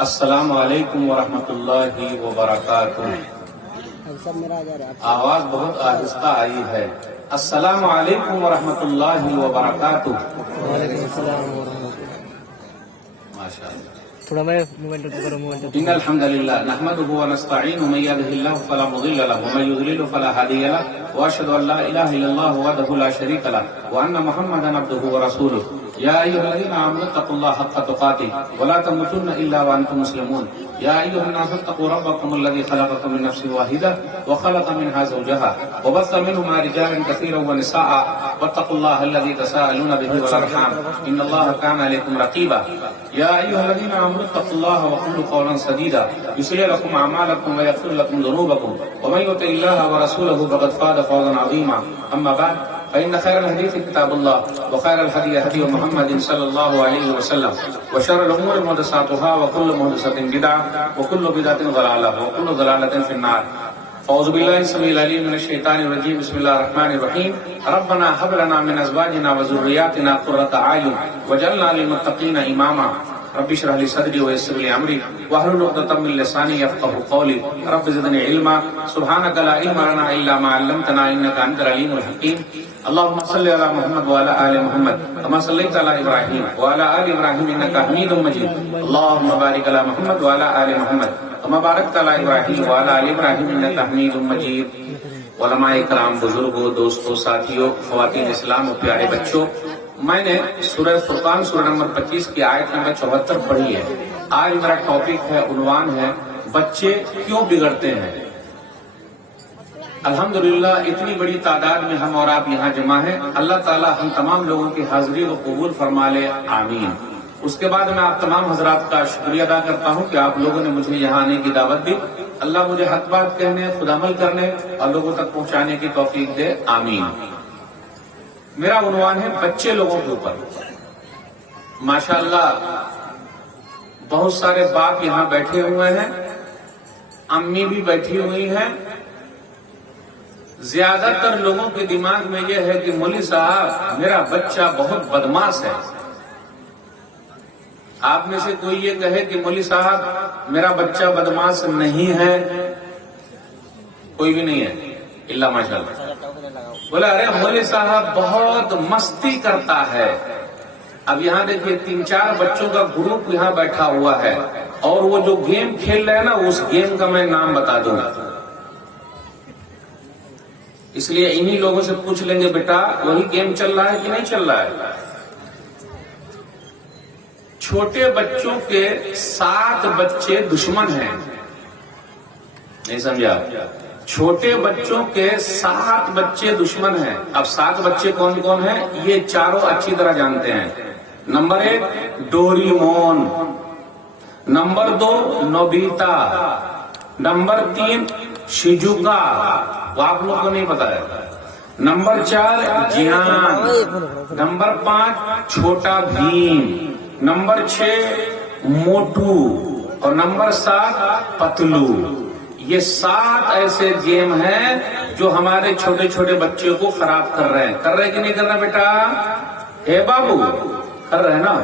अस्सलामु अलैकुम वरहमतुल्लाहि वबरकातुह। आवाज बहुत आहिस्ता आई है। अस्सलामु अलैकुम वरहमतुल्लाहि वबरकातुह। माशाअल्लाह। थोड़ा मैं मोबाइल करो मोबाइल। इन्नल हम्दुलिल्लाह नहमदुहु व नस्तईनुहु मन यहदिहिल्लाहु फला मुदिल्ल लहु व मन युद्लिलहु फला हादिय लहु व अशहदु अन ला इलाहा इल्लल्लाहु वहदहु ला शरीका लहु व अन्न मुहम्मदन अब्दुहु व रसूलुहु। या अय्युहल्लज़ीना आमनु तक़ुल्लाहा हक़्क़ तुक़ातिह व ला तमूतुन्ना इल्ला व अन्तुम मुस्लिमून। या अय्युहन्नासु इत्तक़ू रब्बकुमुल्लज़ी ख़लक़कुम मिन नफ़्सिन वाहिदह व ख़लक़ मिनहा ज़ौजहा व बस्स मिनहुमा रिजालन कसीरन व निसाअ वत्तक़ुल्लाहा अल्लज़ी तसाअलूना बिही वल अरहाम इन्नल्लाहा काना अलैकुम रक़ीबा। या अय्युहल्लज़ीना आमनु तक़ुल्लाहा व क़ूलू क़ौलन सदीदा युस्लिह लकुम अअमालकुम व यग़फ़िर लकुम ज़ुनूबकुम व मन युति'िल्लाहा व रसूलहु फ़क़द फ़ाज़ फ़ौज़न अज़ीमा। अम्मा बअद फ़इन्न ख़ैरल हदीस किताबुल्लाह व ख़ैरल हदी हदी मुहम्मदिन सल्लल्लाहु अलैहि वसल्लम व शर्रल उमूरि मुहदसातुहा व कुल्लु मुहदसतिन बिदअह व कुल्लु बिदअतिन ज़लालह व कुल्लु ज़लालतिन फिन्नार। औज़ु बिल्लाहि समीइल अलीम मिनश शैतानिर रजीम। बिस्मिल्लाहिर रहमानिर रहीम। रब्बना हब लना मिन अज़वाजिना व ज़ुर्रिय्यातिना क़ुर्रता अयुन वजअलना लिल मुत्तक़ीना इमामा। रब्बि इश्रह ली सदरी व यस्सिर ली अमरी वहलुल उक़दतम मिन लिसानी यफ़क़हू क़ौली। रब्बि ज़िदनी इल्मा सुब्हानक ला इल्मा लना इल्ला मा अल्लमतना इन्नका अंतल अलीमुल हकीम। अल्लाहुम्मा सल्लि अला मुहम्मद व अला आलि मुहम्मद कमा सल्लैता अला इब्राहीम व अला आलि इब्राहीम इन्नका हमीदुम मजीद। अल्लाहुम्मा बारिक अला मुहम्मद व अला आलि मुहम्मद कमा बारकता अला इब्राहीम व अला आलि इब्राहीम इन्नका हमीदुम मजीद। उलमाए किराम, बुजुर्गों, दोस्तों, साथियों, ख़वातीन इस्लाम और प्यारे बच्चों, मैंने सूरह फुरक़ान सूरह नंबर 25 की आयत नंबर 74 पढ़ी है। आज मेरा टॉपिक है, उन्वान है, बच्चे क्यों बिगड़ते हैं। अल्हम्दुलिल्लाह इतनी बड़ी तादाद में हम और आप यहाँ जमा हैं। अल्लाह ताला हम तमाम लोगों की हाजिरी को कबूल फरमा ले, आमीन। उसके बाद मैं आप तमाम हजरात का शुक्रिया अदा करता हूँ कि आप लोगों ने मुझे यहाँ आने की दावत दी। अल्लाह मुझे हक बात कहने, खुद अमल करने और लोगों तक पहुँचाने की तौफीक दे, आमीन। मेरा उन्वान है बच्चे लोगों के ऊपर। माशाअल्लाह बहुत सारे बाप यहाँ बैठे हुए हैं, अम्मी भी बैठी हुई हैं। ज्यादातर लोगों के दिमाग में यह है कि मौलवी साहब मेरा बच्चा बहुत बदमाश है। आप में से कोई ये कहे कि मौलवी साहब मेरा बच्चा बदमाश नहीं है? कोई भी नहीं है, इल्ला माशाअल्लाह। बोला अरे मौलवी साहब बहुत मस्ती करता है। अब यहाँ देखिए 3-4 बच्चों का ग्रुप यहाँ बैठा हुआ है और वो जो गेम खेल रहे हैं ना, उस गेम का मैं नाम बता दूंगा, इसलिए इन्हीं लोगों से पूछ लेंगे बेटा वही गेम चल रहा है कि नहीं चल रहा है। छोटे बच्चों के 7 बच्चे दुश्मन हैं, नहीं समझा? छोटे बच्चों के 7 बच्चे दुश्मन हैं। अब 7 बच्चे कौन कौन हैं ये चारों अच्छी तरह जानते हैं। Number 1 Doraemon, number 2 Nobita, number 3 Shizuka, वो आप लोग को नहीं पता है। नंबर 4 जियान, नंबर 5 छोटा भीम, नंबर 6 मोटू और नंबर 7 पतलू। ये 7 ऐसे गेम हैं जो हमारे छोटे छोटे बच्चों को खराब कर रहे हैं। कर रहे कि नहीं कर रहे बेटा? हे बाबू कर रहे हैं ना?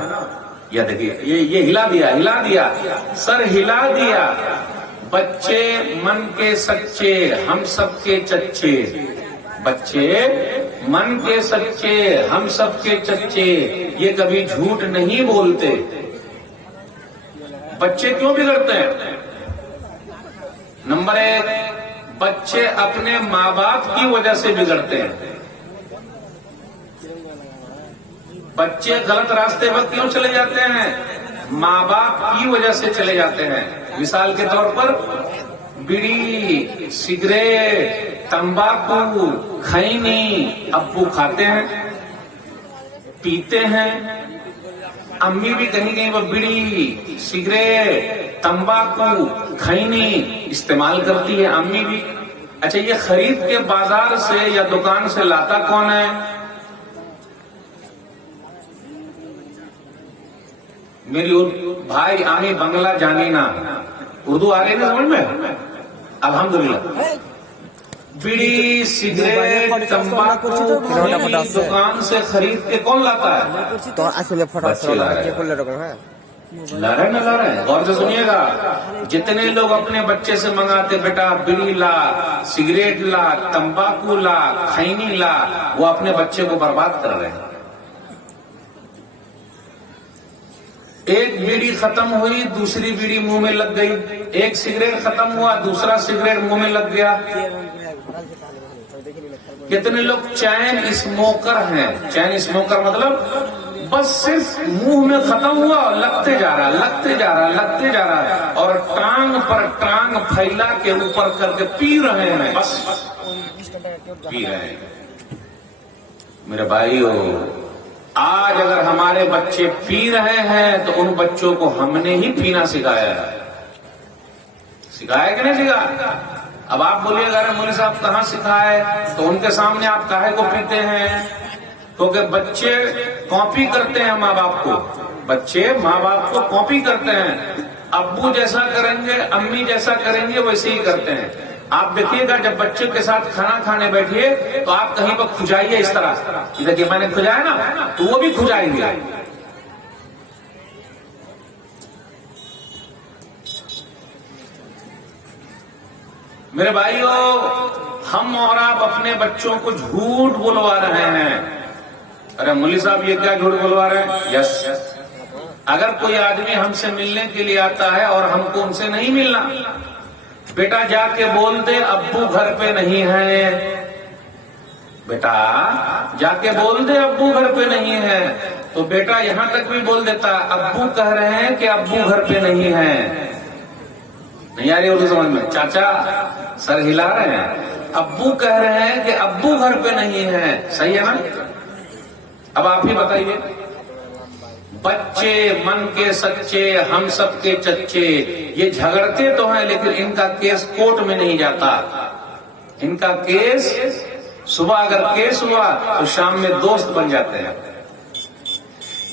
या देखिए ये हिला दिया सर, हिला दिया। बच्चे मन के सच्चे, हम सबके चच्चे। बच्चे मन के सच्चे, हम सबके चच्चे, ये कभी झूठ नहीं बोलते। बच्चे क्यों बिगड़ते हैं? नंबर 1 बच्चे अपने माँ बाप की वजह से बिगड़ते हैं। बच्चे गलत रास्ते पर क्यों चले जाते हैं? माँ बाप की वजह से चले जाते हैं। मिसाल के तौर पर बीड़ी, सिगरेट, तंबाकू, खैनी अब्बू खाते हैं, पीते हैं। अम्मी भी कहीं कहीं पर बीड़ी, सिगरेट, तंबाकू, खैनी इस्तेमाल करती है, अम्मी भी। अच्छा, ये खरीद के बाजार से या दुकान से लाता कौन है? मेरी भाई आनी बंगला जानी ना, उर्दू आ रही है समझ में? अल्हम्दुलिल्लाह। बीड़ी, सिगरेट, तंबाकू दुकान से खरीद के कौन लाता है? तो আসলে ফটো बच्चे ला रहे हैं। ला रहे ना ला रहे हैं। गौर से सुनिएगा, जितने लोग अपने बच्चे से मंगाते बेटा बीड़ी ला, सिगरेट ला, तंबाकू ला, खैनी ला, वो अपने बच्चे को बर्बाद कर रहे हैं। एक बीड़ी खत्म हुई, दूसरी बीड़ी मुंह में लग गई, एक सिगरेट खत्म हुआ, दूसरा सिगरेट मुंह में लग गया। कितने लोग चैन स्मोकर हैं। चैन स्मोकर मतलब बस सिर्फ मुंह में खत्म हुआ और लगते जा रहा, लगते जा रहा, लगते जा रहा, और टांग पर टांग फैला के ऊपर करके पी रहे हैं, बस पी रहे हैं। मेरे भाइयों, आज अगर हमारे बच्चे पी रहे हैं तो उन बच्चों को हमने ही पीना सिखाया है। सिखाया कि नहीं सिखाया? अब आप बोलिएगा अरे मौलवी साहब कहाँ सिखाए, तो उनके सामने आप काहे को पीते हैं? क्योंकि बच्चे कॉपी करते हैं माँ बाप को, बच्चे माँ बाप को कॉपी करते हैं। अब्बू जैसा करेंगे, अम्मी जैसा करेंगे, वैसे ही करते हैं। आप देखिएगा जब बच्चे के साथ खाना खाने बैठिए तो आप कहीं पर खुजाइए इस तरह, देखिए मैंने खुजाया ना, तो वो भी खुजाएंगे। मेरे भाइयों, हम और आप अपने बच्चों को झूठ बुलवा रहे हैं। अरे मौलवी साहब ये क्या झूठ बुलवा रहे हैं? यस, अगर कोई आदमी हमसे मिलने के लिए आता है और हमको उनसे नहीं मिलना, बेटा जाके बोल दे अब्बू घर पे नहीं है, बेटा जाके बोल दे अब्बू घर पे नहीं है, तो बेटा यहां तक भी बोल देता अब्बू कह रहे हैं कि अब्बू घर पे नहीं है। नहीं आ रही उर्दू समझ में? चाचा सर हिला रहे हैं, अब्बू कह रहे हैं कि अब्बू घर पे नहीं है, सही है ना? अब आप ही बताइए, बच्चे मन के सच्चे, हम सब के चच्चे, ये झगड़ते तो हैं लेकिन इनका केस कोर्ट में नहीं जाता। इनका केस सुबह अगर केस हुआ तो शाम में दोस्त बन जाते हैं।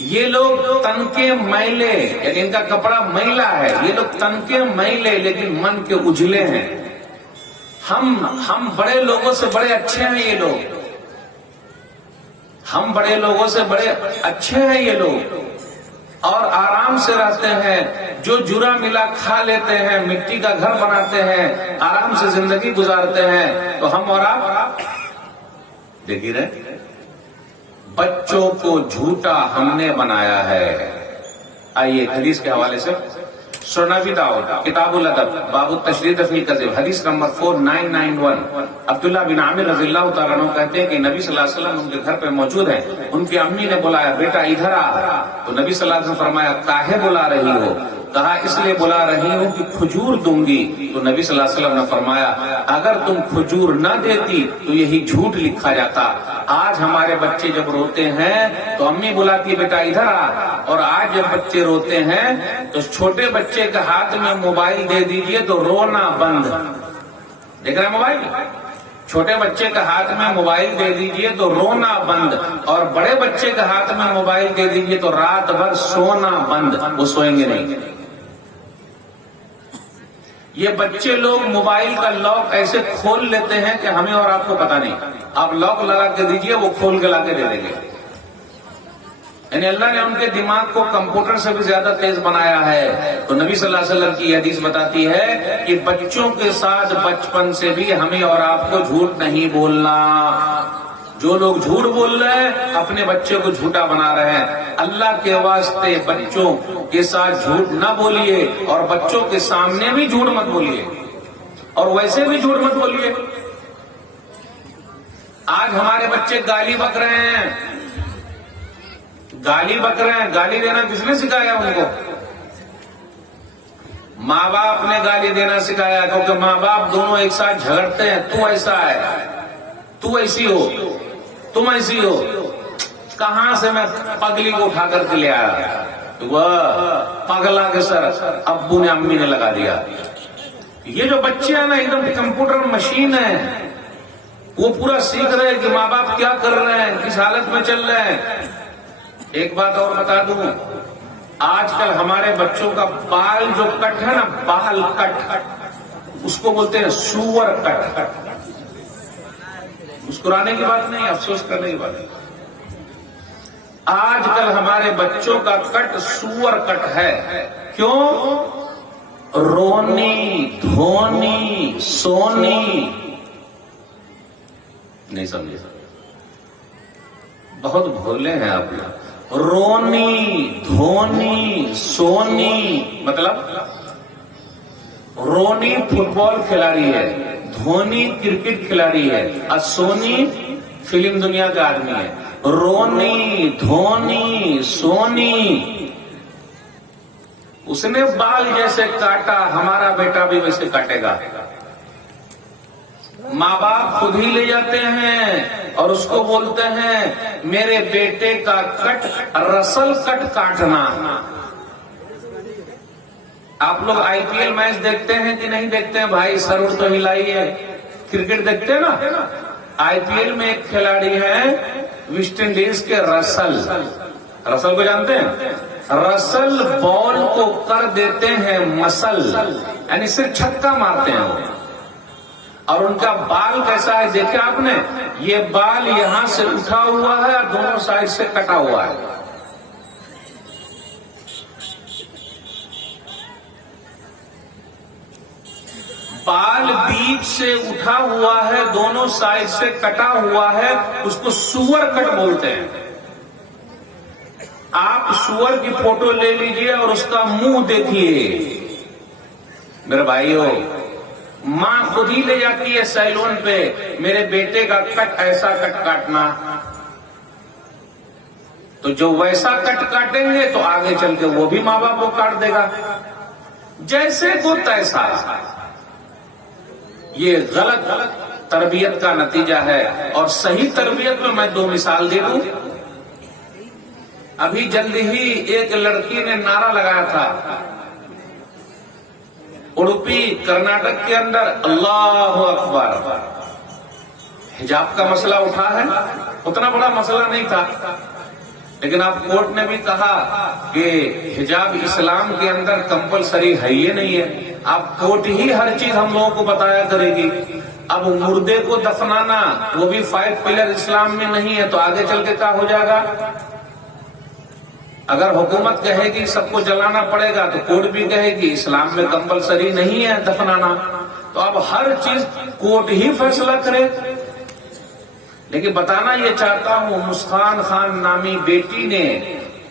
ये लोग तन के मैले, यानी इनका कपड़ा मैला है, ये लोग तन के मैले लेकिन मन के उजले हैं। हम बड़े लोगों से बड़े अच्छे हैं ये लोग, हम बड़े लोगों से बड़े अच्छे हैं ये लोग, और आराम से रहते हैं, जो जुरा मिला खा लेते हैं, मिट्टी का घर बनाते हैं, आराम से जिंदगी गुजारते हैं। तो हम और आप देखिए रहे, बच्चों को झूठा हमने बनाया है। आइए हदीस के हवाले से सुना भी दाऊद किताबुल अदब बाबू तशरीद फिल कज़िब हदीस नंबर 4991 अब्दुल्लाह बिन आमिर रज़ियल्लाहु तआला अन्हु कहते हैं कि नबी सल्लल्लाहु अलैहि वसल्लम उनके घर पे मौजूद हैं। उनकी अम्मी ने बुलाया, बेटा इधर आ। तो नबी सल्लल्लाहु अलैहि वसल्लम फरमाया काहे बुला रही हो? कहा इसलिए बुला रही हूँ कि खजूर दूंगी। तो नबी सल्लल्लाहु अलैहि वसल्लम ने फरमाया अगर तुम खजूर न देती तो यही झूठ लिखा जाता। आज हमारे बच्चे जब रोते हैं तो अम्मी बुलाती है बेटा इधर आ, और आज जब बच्चे रोते हैं तो छोटे बच्चे के हाथ में मोबाइल दे दीजिए तो रोना बंद। देख रहे हैं मोबाइल? छोटे बच्चे के हाथ में मोबाइल दे दीजिए तो रोना बंद, और बड़े बच्चे के हाथ में मोबाइल दे दीजिए तो रात भर सोना बंद, वो सोएंगे नहीं। ये बच्चे लोग मोबाइल का लॉक ऐसे खोल लेते हैं कि हमें और आपको पता नहीं। आप लॉक लगा के दीजिए, वो खोल के लाके दे देंगे। यानी अल्लाह ने उनके दिमाग को कंप्यूटर से भी ज्यादा तेज बनाया है। तो नबी सल्लल्लाहु अलैहि वसल्लम की हदीस बताती है कि बच्चों के साथ बचपन से भी हमें और आपको झूठ नहीं बोलना। जो लोग झूठ बोल रहे हैं अपने बच्चे को झूठा बना रहे हैं। अल्लाह के वास्ते बच्चों के साथ झूठ ना बोलिए, और बच्चों के सामने भी झूठ मत बोलिए, और वैसे भी झूठ मत बोलिए। आज हमारे बच्चे गाली बक रहे हैं, गाली बक रहे हैं। गाली देना किसने सिखाया उनको? माँ बाप ने गाली देना सिखाया, क्योंकि माँ बाप दोनों एक साथ झगड़ते हैं। तू ऐसा है, तू ऐसी हो, तुम ऐसी हो। कहां से मैं पगली को उठा करके ले आया, तो वह पगला के सर अब्बू ने अम्मी ने लगा दिया। ये जो बच्चे हैं ना एकदम कंप्यूटर मशीन है, वो पूरा सीख रहे हैं कि माँ बाप क्या कर रहे हैं, किस हालत में चल रहे हैं। एक बात और बता दूं, आजकल हमारे बच्चों का बाल जो कट है ना, बाल कट, उसको बोलते हैं सुअर कट। मुस्कुराने की बात नहीं, अफसोस करने की बात है। आजकल हमारे बच्चों का कट सुअर कट है। क्यों? रोनी धोनी सोनी, नहीं समझे? बहुत भोले हैं आप लोग। रोनी धोनी सोनी मतलब रोनी फुटबॉल खिलाड़ी है, धोनी क्रिकेट खिलाड़ी है और सोनी फिल्म दुनिया का आदमी है। रोनी धोनी सोनी, उसने बाल जैसे काटा, हमारा बेटा भी वैसे काटेगा। माँ बाप खुद ही ले जाते हैं और उसको बोलते हैं मेरे बेटे का कट रसल कट काटना। आप लोग आईपीएल मैच देखते हैं कि नहीं देखते हैं भाई? सर तो हिलाइए। क्रिकेट देखते हैं ना? आईपीएल में एक खिलाड़ी है वेस्ट इंडीज के रसल। रसल को जानते हैं? रसल बॉल को कर देते हैं मसल, यानी सिर्फ छक्का मारते हैं वो। और उनका बाल कैसा है देखे आपने? ये बाल यहां से उठा हुआ है और दोनों साइड से कटा हुआ है। बाल बीच से उठा हुआ है, दोनों साइड से कटा हुआ है, उसको सुअर कट बोलते हैं। आप सुअर की फोटो ले लीजिए और उसका मुंह देखिए मेरे भाइयों। मां खुद ही ले जाती है सैलून पे, मेरे बेटे का कट ऐसा कट काटना। तो जो वैसा कट काटेंगे तो आगे चल के वो भी माँ बाप को काट देगा। जैसे को तैसा। ये गलत तरबियत का नतीजा है। और सही तरबियत में मैं दो मिसाल दे दूं। अभी जल्दी ही एक लड़की ने नारा लगाया था उडुपी कर्नाटक के अंदर, अल्लाह अकबर। हिजाब का मसला उठा है, उतना बड़ा मसला नहीं था, लेकिन आप कोर्ट ने भी कहा कि हिजाब इस्लाम के अंदर कंपलसरी है, ये नहीं है। आप कोर्ट ही हर चीज हम लोगों को बताया करेगी। अब मुर्दे को दफनाना वो भी 5 पिलर इस्लाम में नहीं है, तो आगे चल के क्या हो जाएगा? अगर हुकूमत कहेगी सबको जलाना पड़ेगा तो कोर्ट भी कहेगी इस्लाम में कंपलसरी नहीं है दफनाना। तो अब हर चीज कोर्ट ही फैसला करे। लेकिन बताना ये चाहता हूं, मुस्कान खान नामी बेटी ने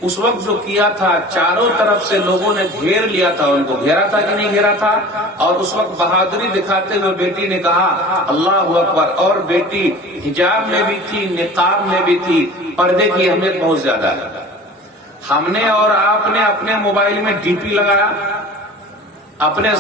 उस वक्त जो किया था, चारों तरफ से लोगों ने घेर लिया था, उनको घेरा था कि नहीं घेरा था? और उस वक्त बहादुरी दिखाते हुए बेटी ने कहा अल्लाह अकबर। और बेटी हिजाब में भी थी, निकाब में भी थी। पर्दे की अहमियत बहुत ज्यादा है। हमने और आपने अपने मोबाइल में डीपी लगाया, अपने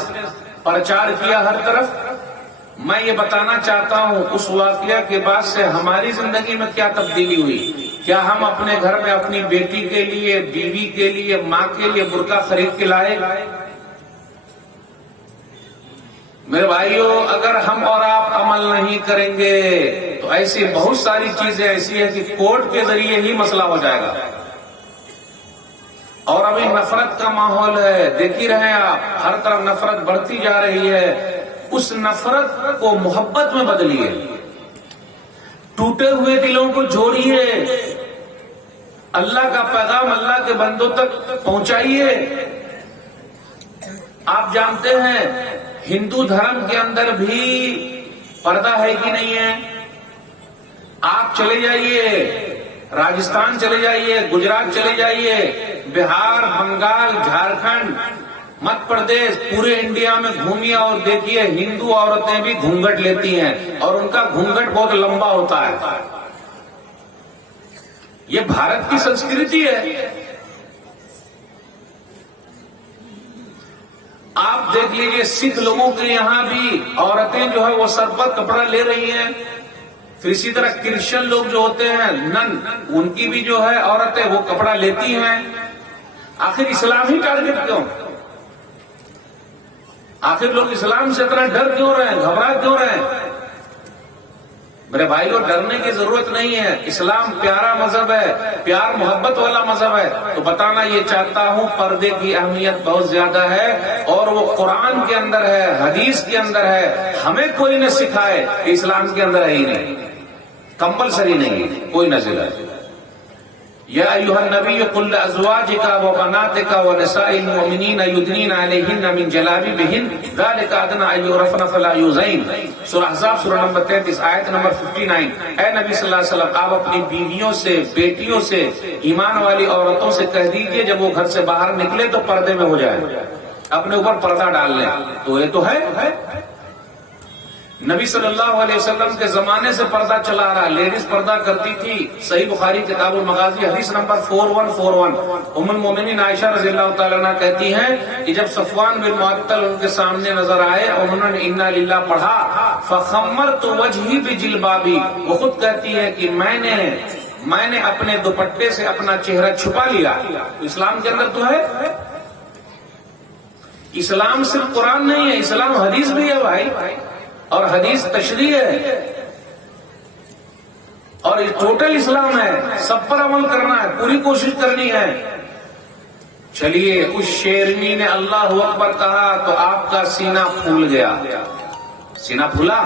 प्रचार किया हर तरफ। मैं ये बताना चाहता हूं उस वाकया के बाद से हमारी जिंदगी में क्या तब्दीली हुई। क्या हम अपने घर में अपनी बेटी के लिए, बीवी के लिए, माँ के लिए बुर्का खरीद के लाए? मेरे भाइयों, अगर हम और आप अमल नहीं करेंगे तो ऐसी बहुत सारी चीजें ऐसी है कि कोर्ट के जरिए ही मसला हो जाएगा। और अभी नफरत का माहौल है, देख ही रहे हैं आप, हर तरफ नफरत बढ़ती जा रही है। उस नफरत को मोहब्बत में बदलिए, टूटे हुए दिलों को जोड़िए, अल्लाह का पैगाम अल्लाह के बंदों तक पहुंचाइए। आप जानते हैं हिंदू धर्म के अंदर भी पर्दा है कि नहीं है? आप चले जाइए, राजस्थान चले जाइए, गुजरात चले जाइए, बिहार, बंगाल, झारखंड, मध्य प्रदेश, पूरे इंडिया में घूमिए और देखिए हिंदू औरतें भी घूंघट लेती हैं और उनका घूंघट बहुत लंबा होता है। ये भारत की संस्कृति है। आप देख लीजिए सिख लोगों के यहां भी औरतें जो है वो सर पर कपड़ा ले रही हैं। फिर इसी तरह क्रिश्चियन लोग जो होते हैं नन, उनकी भी जो है औरतें वो कपड़ा लेती हैं। आखिर इस्लाम ही टारगेट क्यों? आखिर लोग इस्लाम से इतना डर क्यों रहे हैं, घबरा क्यों रहे हैं? मेरे भाइयों, डरने की जरूरत नहीं है। इस्लाम प्यारा मजहब है, प्यार मोहब्बत वाला मजहब है। तो बताना ये चाहता हूं पर्दे की अहमियत बहुत ज्यादा है और वो कुरान के अंदर है, हदीस के अंदर है। हमें कोई न सिखाए, इस्लाम के अंदर है ही नहीं, कंपलसरी नहीं, कोई न सिखाए। या अय्युहन नबी कुल अज़वाजिका व बनातिका व निसाइल मुमिनीना युदनीना अलैहिन्ना मिन जलाबिबिहिन ज़ालिका अदना अन युरफ़ना फला युज़ैन। सूरह अहज़ाब सूरह नंबर 33 आयत नंबर 59। ऐ नबी सल्लल्लाहु अलैहि वसल्लम, आप अपनी बीवियों से, बेटियों से, ईमान वाली औरतों से कह दीजिए जब वो घर से बाहर निकले तो पर्दे में हो जाए, अपने ऊपर पर्दा डाल लें। तो ये तो है नबी सल्लल्लाहु अलैहि वसल्लम के जमाने से पर्दा चला आ रहा। लेडीज पर्दा करती थी। सही बुखारी किताबुल मगाजी हदीस नंबर 4141 उम्मुल मोमिनीन आयशा रज़ियल्लाहु ताला अन्हा कहती हैं कि जब सफवान बिन मुअत्तल उनके सामने नजर आए और उन्होंने इन्ना लिल्लाह पढ़ा, फखम्मरतु वजही बिजिलबाबी, वो खुद कहती है कि मैंने अपने दुपट्टे से अपना चेहरा छुपा लिया। इस्लाम के अंदर तो है। इस्लाम सिर्फ कुरान नहीं है, इस्लाम हदीस भी है भाई, और हदीस तशरीह है, और ये टोटल इस्लाम है। सब पर अमल करना है, पूरी कोशिश करनी है। चलिए, उस शेरनी ने अल्लाह अकबर कहा तो आपका सीना फूल गया। सीना फूला।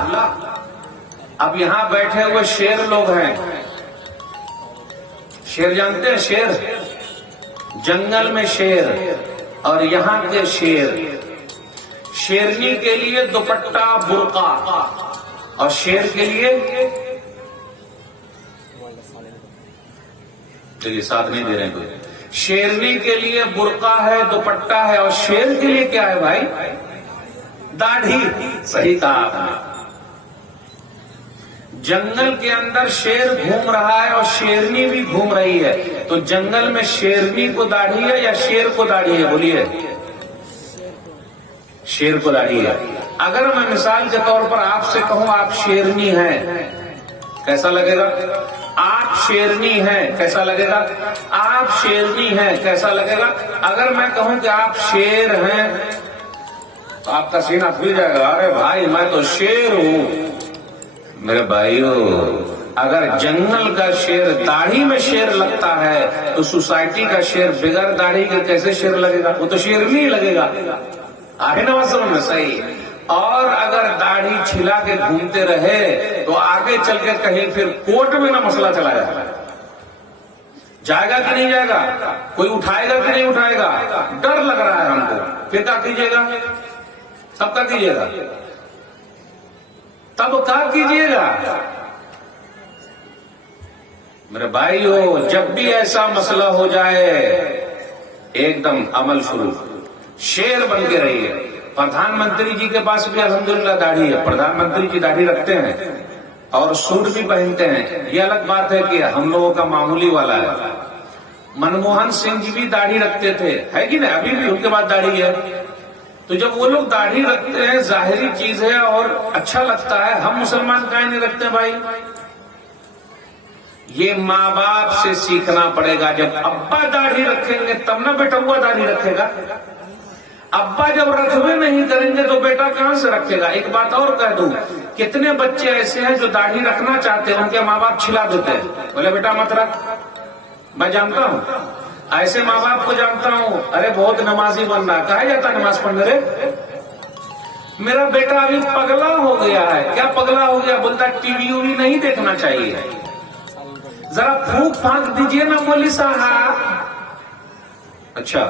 अब यहां बैठे हुए शेर लोग हैं। शेर जानते हैं? शेर, जंगल में शेर और यहां के शेर। शेरनी के लिए दुपट्टा बुर्का और शेर के लिए, चलिए साथ नहीं दे रहे हैं कोई। शेरनी के लिए बुर्का है, दुपट्टा है, और शेर के लिए क्या है भाई? दाढ़ी। सही कहा आपने। जंगल के अंदर शेर घूम रहा है और शेरनी भी घूम रही है, तो जंगल में शेरनी को दाढ़ी है या शेर को दाढ़ी है? बोलिए। शेर को दाढ़ी है। अगर मैं मिसाल के तौर पर आपसे कहूं आप शेरनी हैं, कैसा लगेगा? आप शेरनी हैं, कैसा लगेगा? आप शेरनी हैं, कैसा लगेगा? अगर मैं कहूं कि आप शेर हैं तो आपका सीना फूल जाएगा। अरे भाई, मैं तो शेर हूं। मेरे भाइयों, अगर जंगल का शेर दाढ़ी में शेर लगता है तो सोसाइटी का शेर बिगर दाढ़ी के कैसे शेर लगेगा? वो तो शेरनी ही लगेगा। आगे ना बात समझ में? सही। और अगर दाढ़ी छिला के घूमते रहे तो आगे चल के कहीं फिर कोर्ट में ना मसला चला जाएगा कि नहीं जाएगा? कोई उठाएगा कि नहीं उठाएगा? डर लग रहा है हमको। फिर क्या कीजिएगा? तब क्या कीजिएगा? तब क्या कीजिएगा? मेरे भाइयों, जब भी ऐसा मसला हो जाए एकदम अमल शुरू, शेर बन के रहिए। प्रधानमंत्री जी के पास भी अल्हम्दुलिल्लाह दाढ़ी है। प्रधानमंत्री जी दाढ़ी रखते हैं और सूट भी पहनते हैं। ये अलग बात है कि हम लोगों का मामूली वाला है। मनमोहन सिंह जी भी दाढ़ी रखते थे, है कि नहीं? अभी भी उनके बाद दाढ़ी है। तो जब वो लोग दाढ़ी रखते हैं, जाहिरी चीज है और अच्छा लगता है। हम मुसलमान काहे नहीं रखते भाई? ये माँ बाप से सीखना पड़ेगा। जब अब्बा दाढ़ी रखेंगे तब ना बेटा हुआ दाढ़ी रखेगा। अब्बा जब रखबे नहीं करेंगे तो बेटा कहां से रखेगा? एक बात और कह दूं, कितने बच्चे ऐसे हैं जो दाढ़ी रखना चाहते हैं, उनके माँ बाप छिला देते हैं, बोले बेटा मत रख। मैं जानता हूं, ऐसे माँ बाप को जानता हूं। अरे बहुत नमाजी बन रहा, कहा जाता नमाज पढ़ने रे। मेरा बेटा अभी पगला हो गया है। क्या पगला हो गया? बोलता टीवी उवी नहीं देखना चाहिए। जरा फूंक फांक दीजिए ना मौलवी साहब। अच्छा,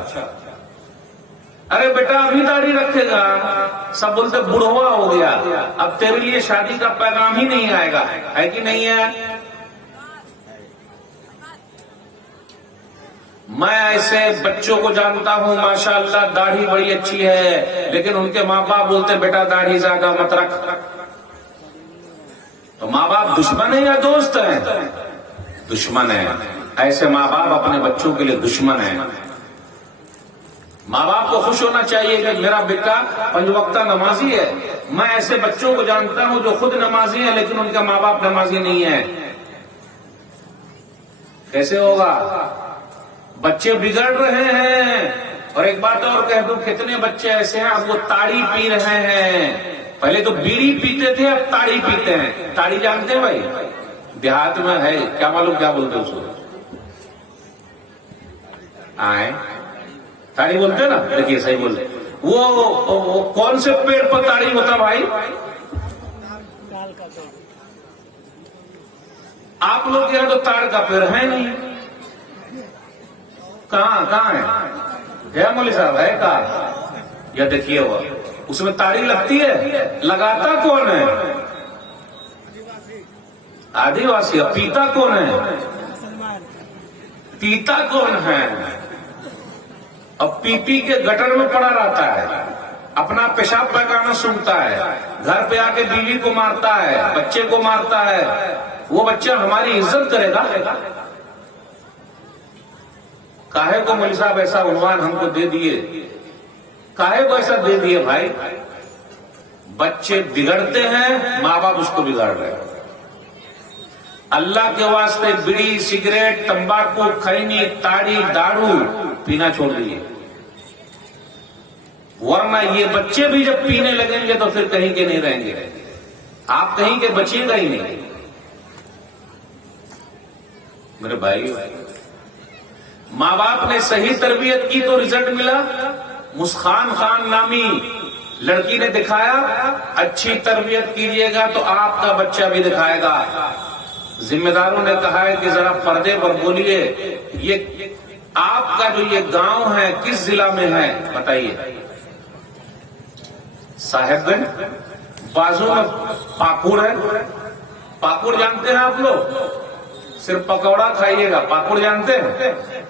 अरे बेटा अभी दाढ़ी रखेगा, सब बोलते बुढ़वा हो गया, अब तेरे लिए शादी का पैगाम ही नहीं आएगा। है कि नहीं है? मैं ऐसे बच्चों को जानता हूं, माशाअल्लाह दाढ़ी बड़ी अच्छी है, लेकिन उनके माँ बाप बोलते बेटा दाढ़ी ज्यादा मत रख। तो माँ बाप दुश्मन है या दोस्त है? दुश्मन है। ऐसे माँ बाप अपने बच्चों के लिए दुश्मन है। माँ बाप को खुश होना चाहिए कि मेरा बेटा पंजवक्ता नमाजी है। मैं ऐसे बच्चों को जानता हूं जो खुद नमाजी है लेकिन उनका माँ बाप नमाजी नहीं है। कैसे होगा? बच्चे बिगड़ रहे हैं। और एक बात और कह दूं, कितने बच्चे ऐसे हैं अब वो ताड़ी पी रहे हैं। पहले तो बीड़ी पीते थे, अब ताड़ी पीते हैं। ताड़ी जानते हैं भाई? देहात में है, क्या मालूम क्या बोलते उसको? आए ताड़ी बोलते हैं ना? देखिए सही बोलते। वो कौन से पेड़ पर ताड़ी होता भाई? आप लोग यहाँ तो ताड़ का पेड़ है नहीं। कहाँ है मौलवी साहब, है कहाँ? या देखिए वो उसमें ताड़ी लगती है, लगाता कौन है? आदिवासी। पीता कौन है? पीता कौन है? अब पी के गटर में पड़ा रहता है, अपना पेशाब पैखाना सूंघता है, घर पे आके बीवी को मारता है, बच्चे को मारता है। वो बच्चा हमारी इज्जत करेगा? काहे को मौलवी साहब ऐसा उन्वान हमको दे दिए? काहे को ऐसा दे दिए भाई? बच्चे बिगड़ते हैं, माँ बाप उसको बिगाड़ रहे हैं। अल्लाह के वास्ते बीड़ी, सिगरेट, तंबाकू, खैनी, ताड़ी, दारू पीना छोड़ दिए, वरना ये बच्चे भी जब पीने लगेंगे तो फिर कहीं के नहीं रहेंगे। आप कहीं के बचिएगा ही नहीं। मेरे भाई, माँ बाप ने सही तरबियत की तो रिजल्ट मिला। मुस्कान खान नामी लड़की ने दिखाया, अच्छी तरबियत कीजिएगा तो आपका बच्चा भी दिखाएगा। जिम्मेदारों ने कहा है कि जरा पर्दे पर बोलिए, ये आपका जो ये गांव है किस जिला में है बताइए? साहेबगंज, बाजू में पाकुड़ है। पाकुड़ जानते हैं आप लोग? सिर्फ पकौड़ा खाइएगा, पाकुड़ जानते हैं?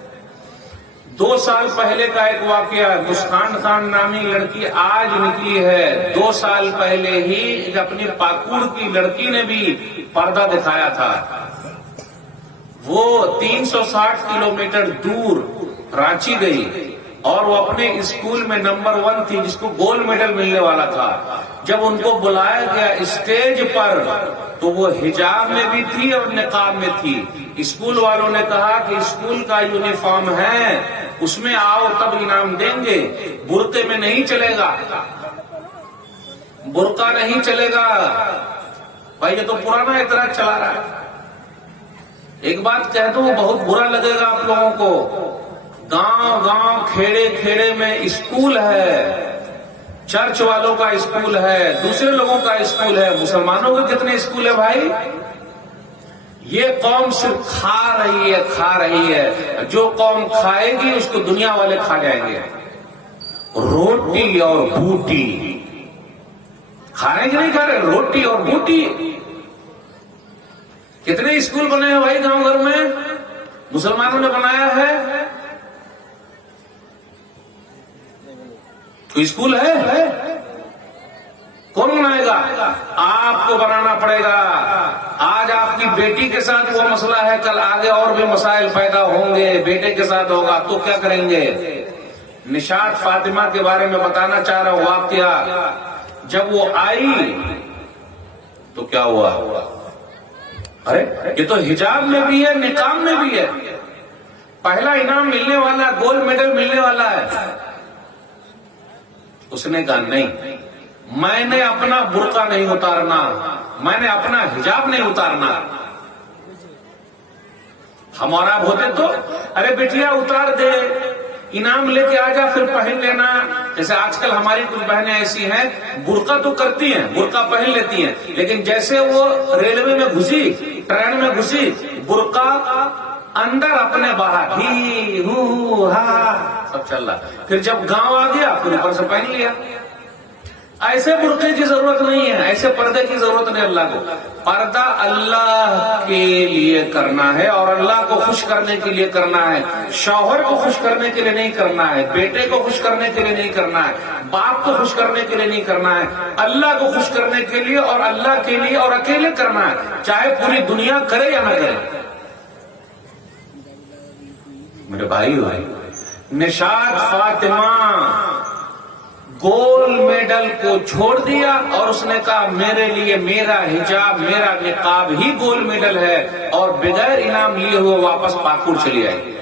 2 साल पहले का एक वाकया, मुस्कान खान नामी लड़की आज निकली है। 2 साल पहले ही अपनी पाकुड़ की लड़की ने भी पर्दा दिखाया था। वो 360 किलोमीटर दूर रांची गई और वो अपने स्कूल में नंबर 1 थी, जिसको गोल्ड मेडल मिलने वाला था। जब उनको बुलाया गया स्टेज पर तो वो हिजाब में भी थी और निकाब में थी। स्कूल वालों ने कहा कि स्कूल का यूनिफॉर्म है, उसमें आओ तब इनाम देंगे, बुर्के में नहीं चलेगा, बुर्का नहीं चलेगा। भाई ये तो पुराना इतना चला रहा है। एक बात कह दूं, बहुत बुरा लगेगा आप लोगों को। गांव गांव, खेड़े खेड़े में स्कूल है, चर्च वालों का स्कूल है, दूसरे लोगों का स्कूल है। मुसलमानों के कितने स्कूल है भाई? ये कौम सिर्फ खा रही है। जो कौम खाएगी उसको दुनिया वाले खा जाएंगे। रोटी और बूटी खाने की नहीं खा रहे, रोटी और बूटी। कितने स्कूल बने हैं भाई गांव घर में? मुसलमानों ने बनाया है? कोई स्कूल है? कौन बनाएगा? आपको बनाना पड़ेगा। आज आपकी बेटी के साथ वो मसला है, कल आगे और भी मसाइल पैदा होंगे, बेटे के साथ होगा तो क्या करेंगे? निशात फातिमा के बारे में बताना चाह रहा हूं वाकया। जब वो आई तो क्या हुआ? अरे ये तो हिजाब में भी है, निकाब में भी है। पहला इनाम मिलने वाला, गोल्ड मेडल मिलने वाला है। उसने कहा नहीं, मैंने अपना बुर्का नहीं उतारना, मैंने अपना हिजाब नहीं उतारना। हमारा होते तो अरे बिटिया उतार दे, इनाम लेके आ जा, फिर पहन लेना। जैसे आजकल हमारी कुछ बहनें ऐसी हैं, बुर्का तो करती हैं, बुर्का पहन लेती हैं, लेकिन जैसे वो रेलवे में घुसी, ट्रेन में घुसी, बुर्का अंदर अपने बाहर, ही हू हा सब चल रहा। फिर जब गांव आ गया फिर ऊपर से पहन लिया। ऐसे बुर्के की जरूरत नहीं है, ऐसे पर्दे की जरूरत नहीं। अल्लाह को पर्दा अल्लाह के लिए करना है और अल्लाह को खुश करने के लिए करना है। शौहर को खुश करने के लिए नहीं करना है, बेटे को खुश करने के लिए नहीं करना है, बाप को खुश करने के लिए नहीं करना है। अल्लाह को खुश करने के लिए और अल्लाह के लिए और अकेले करना है, चाहे पूरी दुनिया करे या ना करे। मेरे भाई निशात फातिमा गोल्ड मेडल को छोड़ दिया और उसने कहा मेरे लिए मेरा हिजाब, मेरा निकाब ही गोल्ड मेडल है, और बगैर इनाम लिए हुए वापस पाकुड़ चली आई।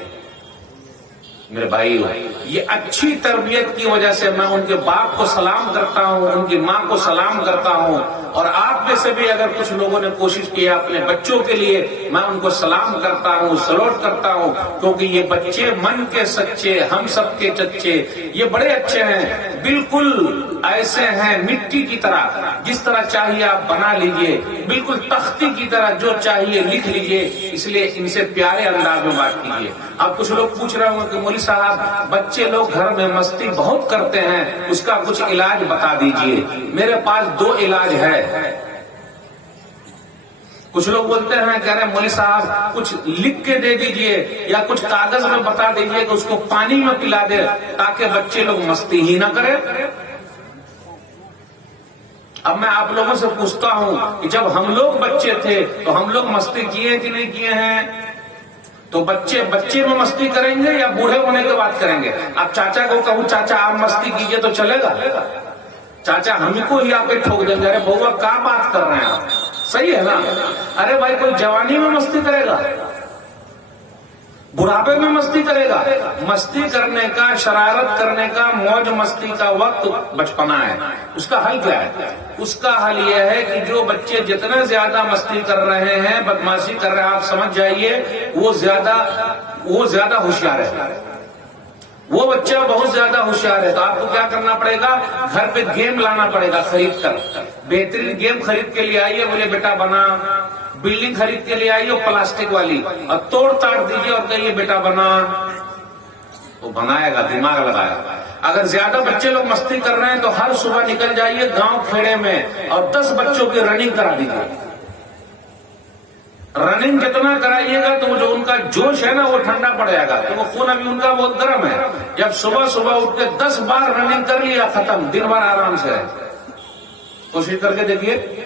मेरे भाई ये अच्छी तरबियत की वजह से मैं उनके बाप को सलाम करता हूँ, उनकी माँ को सलाम करता हूँ और आप में से भी अगर कुछ लोगों ने कोशिश की है अपने बच्चों के लिए, मैं उनको सलाम करता हूँ, सलोट करता हूँ, क्योंकि ये बच्चे मन के सच्चे, हम सबके चच्चे, ये बड़े अच्छे हैं, बिल्कुल ऐसे हैं मिट्टी की तरह, जिस तरह चाहिए आप बना लीजिए, बिल्कुल तख्ती की तरह जो चाहिए लिख लीजिए। इसलिए इनसे प्यारे अंदाज में बात कीजिए। अब कुछ लोग पूछ रहे होंगे कि मौलवी साहब बच्चे लोग घर में मस्ती बहुत करते हैं, उसका कुछ इलाज बता दीजिए। मेरे पास 2 इलाज है। कुछ लोग बोलते हैं, कह रहे हैं मौलवी साहब कुछ लिख के दे दीजिए या कुछ कागज में बता दीजिए कि उसको पानी में पिला दे ताकि बच्चे लोग मस्ती ही ना करें। अब मैं आप लोगों से पूछता हूं कि जब हम लोग बच्चे थे तो हम लोग मस्ती किए कि नहीं किए हैं? तो बच्चे बच्चे में मस्ती करेंगे या बूढ़े होने के बाद करेंगे? अब चाचा को कहूं चाचा आप मस्ती कीजिए तो चलेगा? चाचा हमको ही आके ठोक देंगे, अरे बउआ क्या बात कर रहे हैं आप, सही है ना? अरे भाई कोई जवानी में मस्ती करेगा, बुढ़ापे में मस्ती करेगा? मस्ती करने का, शरारत करने का, मौज मस्ती का वक्त बचपना है। उसका हल क्या है? उसका हल यह है कि जो बच्चे जितना ज्यादा मस्ती कर रहे हैं, बदमाशी कर रहे हैं, आप समझ जाइए वो ज्यादा होशियार है, वो बच्चा बहुत ज्यादा होशियार है। तो आपको क्या करना पड़ेगा? घर पे गेम लाना पड़ेगा खरीद कर, बेहतरीन गेम खरीद के लिए आइए, बोले बेटा बना, बिल्डिंग खरीद के लिए आइए प्लास्टिक वाली और तोड़ ताड़ दीजिए और कहिए बेटा बना, वो बनाएगा, दिमाग लगाएगा। अगर ज्यादा बच्चे लोग मस्ती कर रहे हैं तो हर सुबह निकल जाइए गांव खेड़े में और 10 बच्चों की रनिंग करा दीजिए। रनिंग जितना कराइएगा तो जो उनका जोश है ना वो ठंडा पड़ जाएगा, तो वो खून अभी उनका बहुत गर्म है। जब सुबह सुबह उठ के 10 बार रनिंग कर लिया, खत्म, दिन भर आराम से। कोशिश करके देखिए।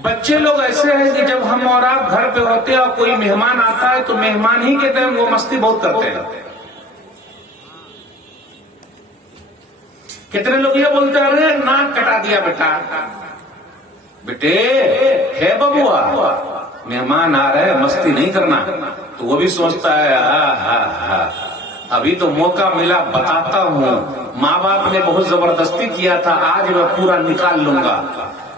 बच्चे लोग ऐसे हैं कि जब हम और आप घर पे होते हैं और कोई मेहमान आता है तो मेहमान ही के टाइम वो मस्ती बहुत करते हैं। कितने लोग ये बोलते हैं, अरे नाक कटा दिया बेटा, बेटे है बबुआ, मेहमान आ रहे हैं मस्ती नहीं करना। तो वो भी सोचता है अभी तो मौका मिला, बताता हूँ, माँ बाप ने बहुत जबरदस्ती किया था, आज मैं पूरा निकाल लूंगा।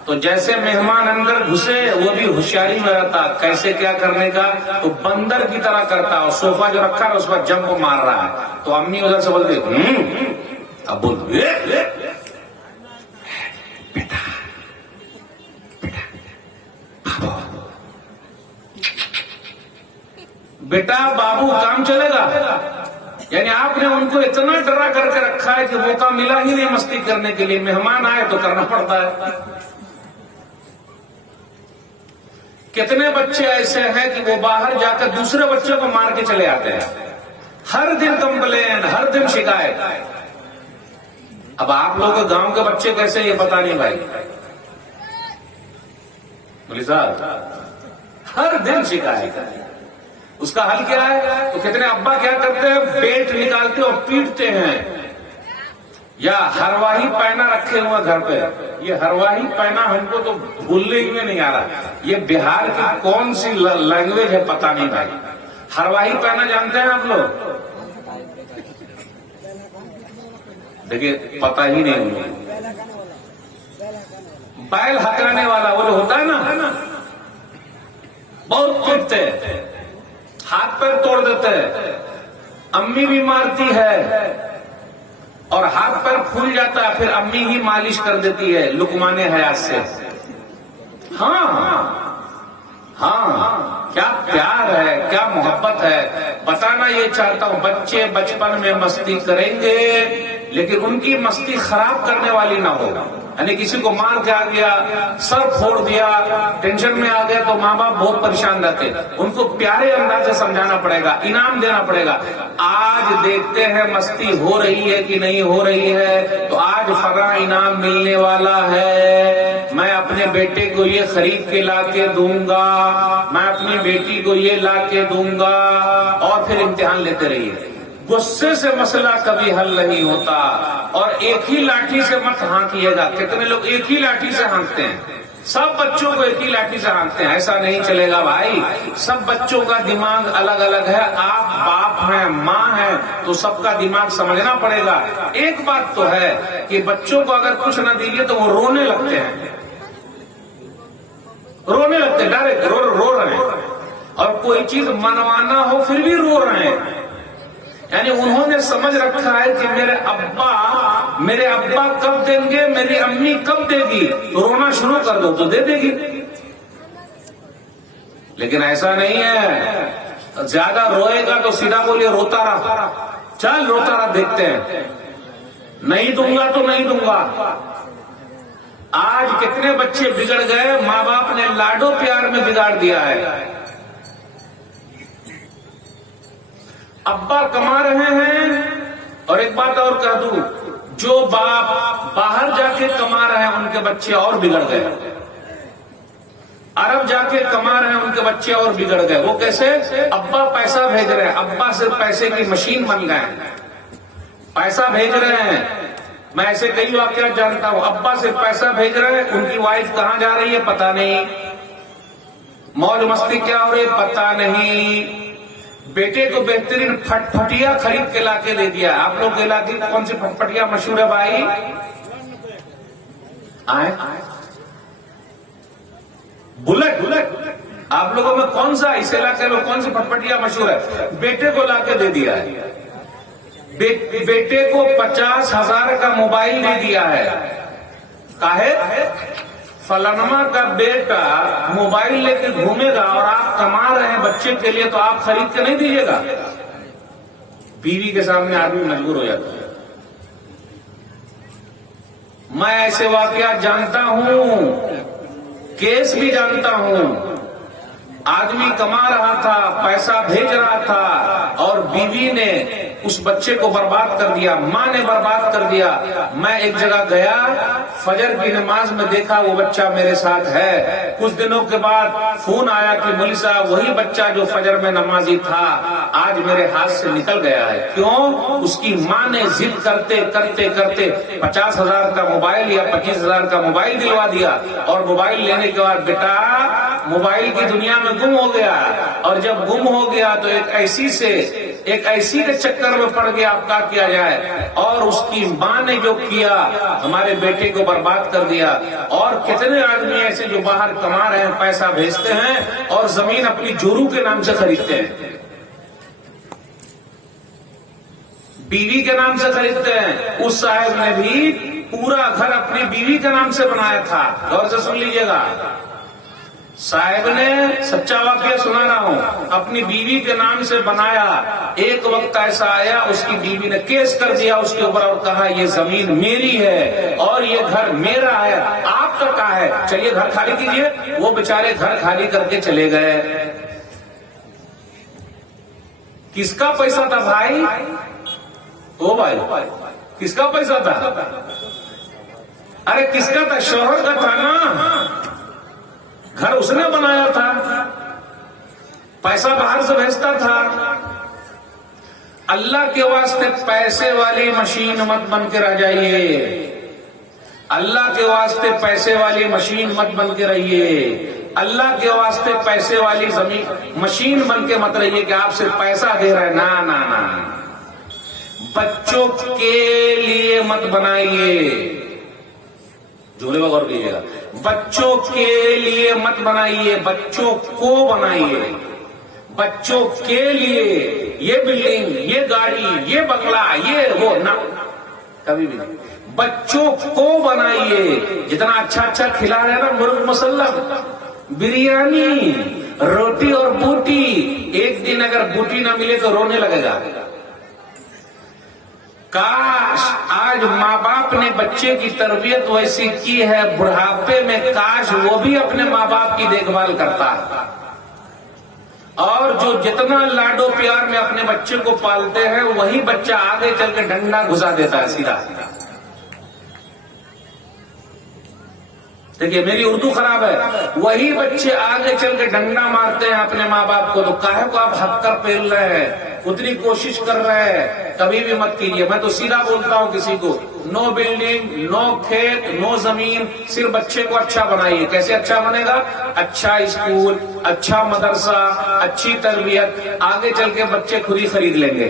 तो जैसे मेहमान अंदर घुसे वो भी होशियारी में रहता, कैसे क्या करने का, तो बंदर की तरह करता, और सोफा जो रखा है उस पर जंप मार रहा है। तो अम्मी उधर से बोलते अब बोल बेटा बेटा बाबू काम चलेगा। यानी आपने उनको इतना डरा करके रखा है कि मौका मिला ही नहीं मस्ती करने के लिए, मेहमान आए तो करना पड़ता है। कितने बच्चे ऐसे हैं कि वो बाहर जाकर दूसरे बच्चे को मार के चले आते हैं, हर दिन कंप्लेन, हर दिन शिकायत। अब आप लोग गांव के बच्चे कैसे ये पता नहीं भाई, बोले साहब हर दिन शिकायत। उसका हल क्या है? तो कितने अब्बा क्या करते हैं, पेट निकालते और पीटते हैं, या हरवाही पैना रखे हुए घर पे। ये हरवाही पैना हमको तो भूलने ही में नहीं आ रहा, ये बिहार की कौन सी लैंग्वेज है पता नहीं भाई। हरवाही पैना जानते हैं आप लोग? देखिए पता ही नहीं उनको। बैल हकाने वाला वो जो होता है ना, बहुत पीटते हैं, हाथ पैर तोड़ देते हैं, अम्मी भी मारती है और हाथ पैर फूल जाता है, फिर अम्मी ही मालिश कर देती है लुकमाने हयात से। हाँ, क्या प्यार है, क्या मोहब्बत है। बताना ये चाहता हूं, बच्चे बचपन में मस्ती करेंगे लेकिन उनकी मस्ती खराब करने वाली ना हो। यानी किसी को मार के आ गया, सर फोड़ दिया, टेंशन में आ गया तो माँ बाप बहुत परेशान रहते। उनको प्यारे अंदाज से समझाना पड़ेगा, इनाम देना पड़ेगा। आज देखते हैं मस्ती हो रही है कि नहीं हो रही है, तो आज फला इनाम मिलने वाला है, मैं अपने बेटे को ये खरीद के ला के दूंगा, मैं अपनी बेटी को ये ला के दूंगा, और फिर इम्तिहान लेते रहिए। गुस्से से मसला कभी हल नहीं होता, और एक ही लाठी से मत हाँकिएगा। कितने लोग एक ही लाठी से हाँकते हैं, सब बच्चों को एक ही लाठी से हाँकते हैं, ऐसा नहीं चलेगा भाई। सब बच्चों का दिमाग अलग अलग है, आप बाप हैं, माँ हैं, तो सबका दिमाग समझना पड़ेगा। एक बात तो है कि बच्चों को अगर कुछ ना दीजिए तो वो रोने लगते हैं, रोने लगते, डायरेक्ट रो रहे हैं। और कोई चीज मनवाना हो फिर भी रो रहे हैं। यानी उन्होंने समझ रखा है कि मेरे अब्बा कब देंगे, मेरी अम्मी कब देगी, तो रोना शुरू कर दो तो दे देगी। लेकिन ऐसा नहीं है, ज्यादा रोएगा तो सीधा बोलिए रोता रहा, चल रोता रहा, देखते हैं, नहीं दूंगा तो नहीं दूंगा। आज कितने बच्चे बिगड़ गए, माँ बाप ने लाडो प्यार में बिगाड़ दिया है। अब्बा कमा रहे हैं, और एक बात और कह दूं, जो बाप बाहर जाके कमा रहे हैं उनके बच्चे और बिगड़ गए। अरब जाके कमा रहे हैं उनके बच्चे और बिगड़ गए। वो कैसे? अब्बा पैसा भेज रहे हैं, अब्बा सिर्फ पैसे की मशीन बन गए, पैसा भेज रहे हैं। मैं ऐसे कई वाकया जानता हूं, अब्बा सिर्फ पैसा भेज रहे हैं, उनकी वाइफ कहां जा रही है पता नहीं, मौज मस्ती क्या हो रही है पता नहीं। बेटे को बेहतरीन फटफटिया खरीद के लाके दे दिया। आप लोग के इलाके की कौन सी फटफटिया मशहूर है भाई? आए बुलेट। आप लोगों में कौन सा, इस इलाके में कौन सी फटफटिया मशहूर है? बेटे को लाके दे दिया है। बेटे को 50,000 का मोबाइल दे दिया है। काहे? फलानमा का बेटा मोबाइल लेके घूमेगा और आप कमा रहे हैं बच्चे के लिए, तो आप खरीद के नहीं दीजिएगा। बीवी के सामने आदमी मजबूर हो जाता है। मैं ऐसे वाकया जानता हूं, केस भी जानता हूं। आदमी कमा रहा था, पैसा भेज रहा था, और बीवी ने उस बच्चे को बर्बाद कर दिया, मां ने बर्बाद कर दिया। मैं एक जगह गया, फजर की नमाज में देखा वो बच्चा मेरे साथ है। कुछ दिनों के बाद फोन आया कि मौलवी साहब वही बच्चा जो फजर में नमाजी था आज मेरे हाथ से निकल गया है। क्यों? उसकी मां ने जिद करते करते करते 50,000 का मोबाइल या 25,000 का मोबाइल दिलवा दिया, और मोबाइल लेने के बाद बेटा मोबाइल की दुनिया में गुम हो गया। और जब गुम हो गया तो एक ऐसी के चक्कर में पड़ गया, अब क्या किया जाए। और उसकी मां ने जो किया, हमारे बेटे को बर्बाद कर दिया। और कितने आदमी ऐसे जो बाहर कमा रहे हैं, पैसा भेजते हैं और जमीन अपनी जोरू के नाम से खरीदते हैं, बीवी के नाम से खरीदते हैं। उस साहब ने भी पूरा घर अपनी बीवी के नाम से बनाया था। गौर से सुन लीजिएगा, साहब ने सच्चा वाकया सुना रहा हूं, अपनी बीवी के नाम से बनाया। एक वक्त ऐसा आया, उसकी बीवी ने केस कर दिया उसके ऊपर और कहा ये जमीन मेरी है और ये घर मेरा है, आपका कहा है, चलिए घर खाली कीजिए। वो बेचारे घर खाली करके चले गए। किसका पैसा था भाई? ओ भाई, किसका पैसा था? अरे किसका था? शोहर का था ना। घर उसने बनाया था, पैसा बाहर से भेजता था। अल्लाह के वास्ते पैसे वाली मशीन मत बन के रह जाइए। अल्लाह के वास्ते पैसे वाली मशीन मत बन के रहिए। अल्लाह के वास्ते पैसे वाली मशीन बन के मत रहिए कि आप सिर्फ पैसा दे रहे हैं। ना ना ना, बच्चों के लिए मत बनाइए। जोड़े में गौर कीजिएगा, बच्चों के लिए मत बनाइए, बच्चों को बनाइए। बच्चों के लिए ये बिल्डिंग, ये गाड़ी, ये बंगला, ये वो ना, कभी भी नहीं। बच्चों को बनाइए। जितना अच्छा अच्छा खिला रहे ना, मुर्ग मुसल्लम, बिरयानी, रोटी और बूटी, एक दिन अगर बूटी ना मिले तो रोने लगेगा। काश आज माँ बाप ने बच्चे की तरबियत वैसी की है, बुढ़ापे में काश वो भी अपने माँ बाप की देखभाल करता। और जो जितना लाडो प्यार में अपने बच्चे को पालते हैं, वही बच्चा आगे चल के डंडा घुसा देता है सीधा। देखिए मेरी उर्दू खराब है, वही बच्चे आगे चल के डंडा मारते हैं अपने माँ बाप को। तो काहे को आप हक्कर पेल रहे हैं, उतनी कोशिश कर रहे हैं, कभी भी मत कीजिए। मैं तो सीधा बोलता हूँ किसी को, नो बिल्डिंग, नो खेत, नो जमीन, सिर्फ बच्चे को अच्छा बनाइए। कैसे अच्छा बनेगा? अच्छा स्कूल, अच्छा मदरसा, अच्छी तरबियत, आगे चल के बच्चे खुद ही खरीद लेंगे।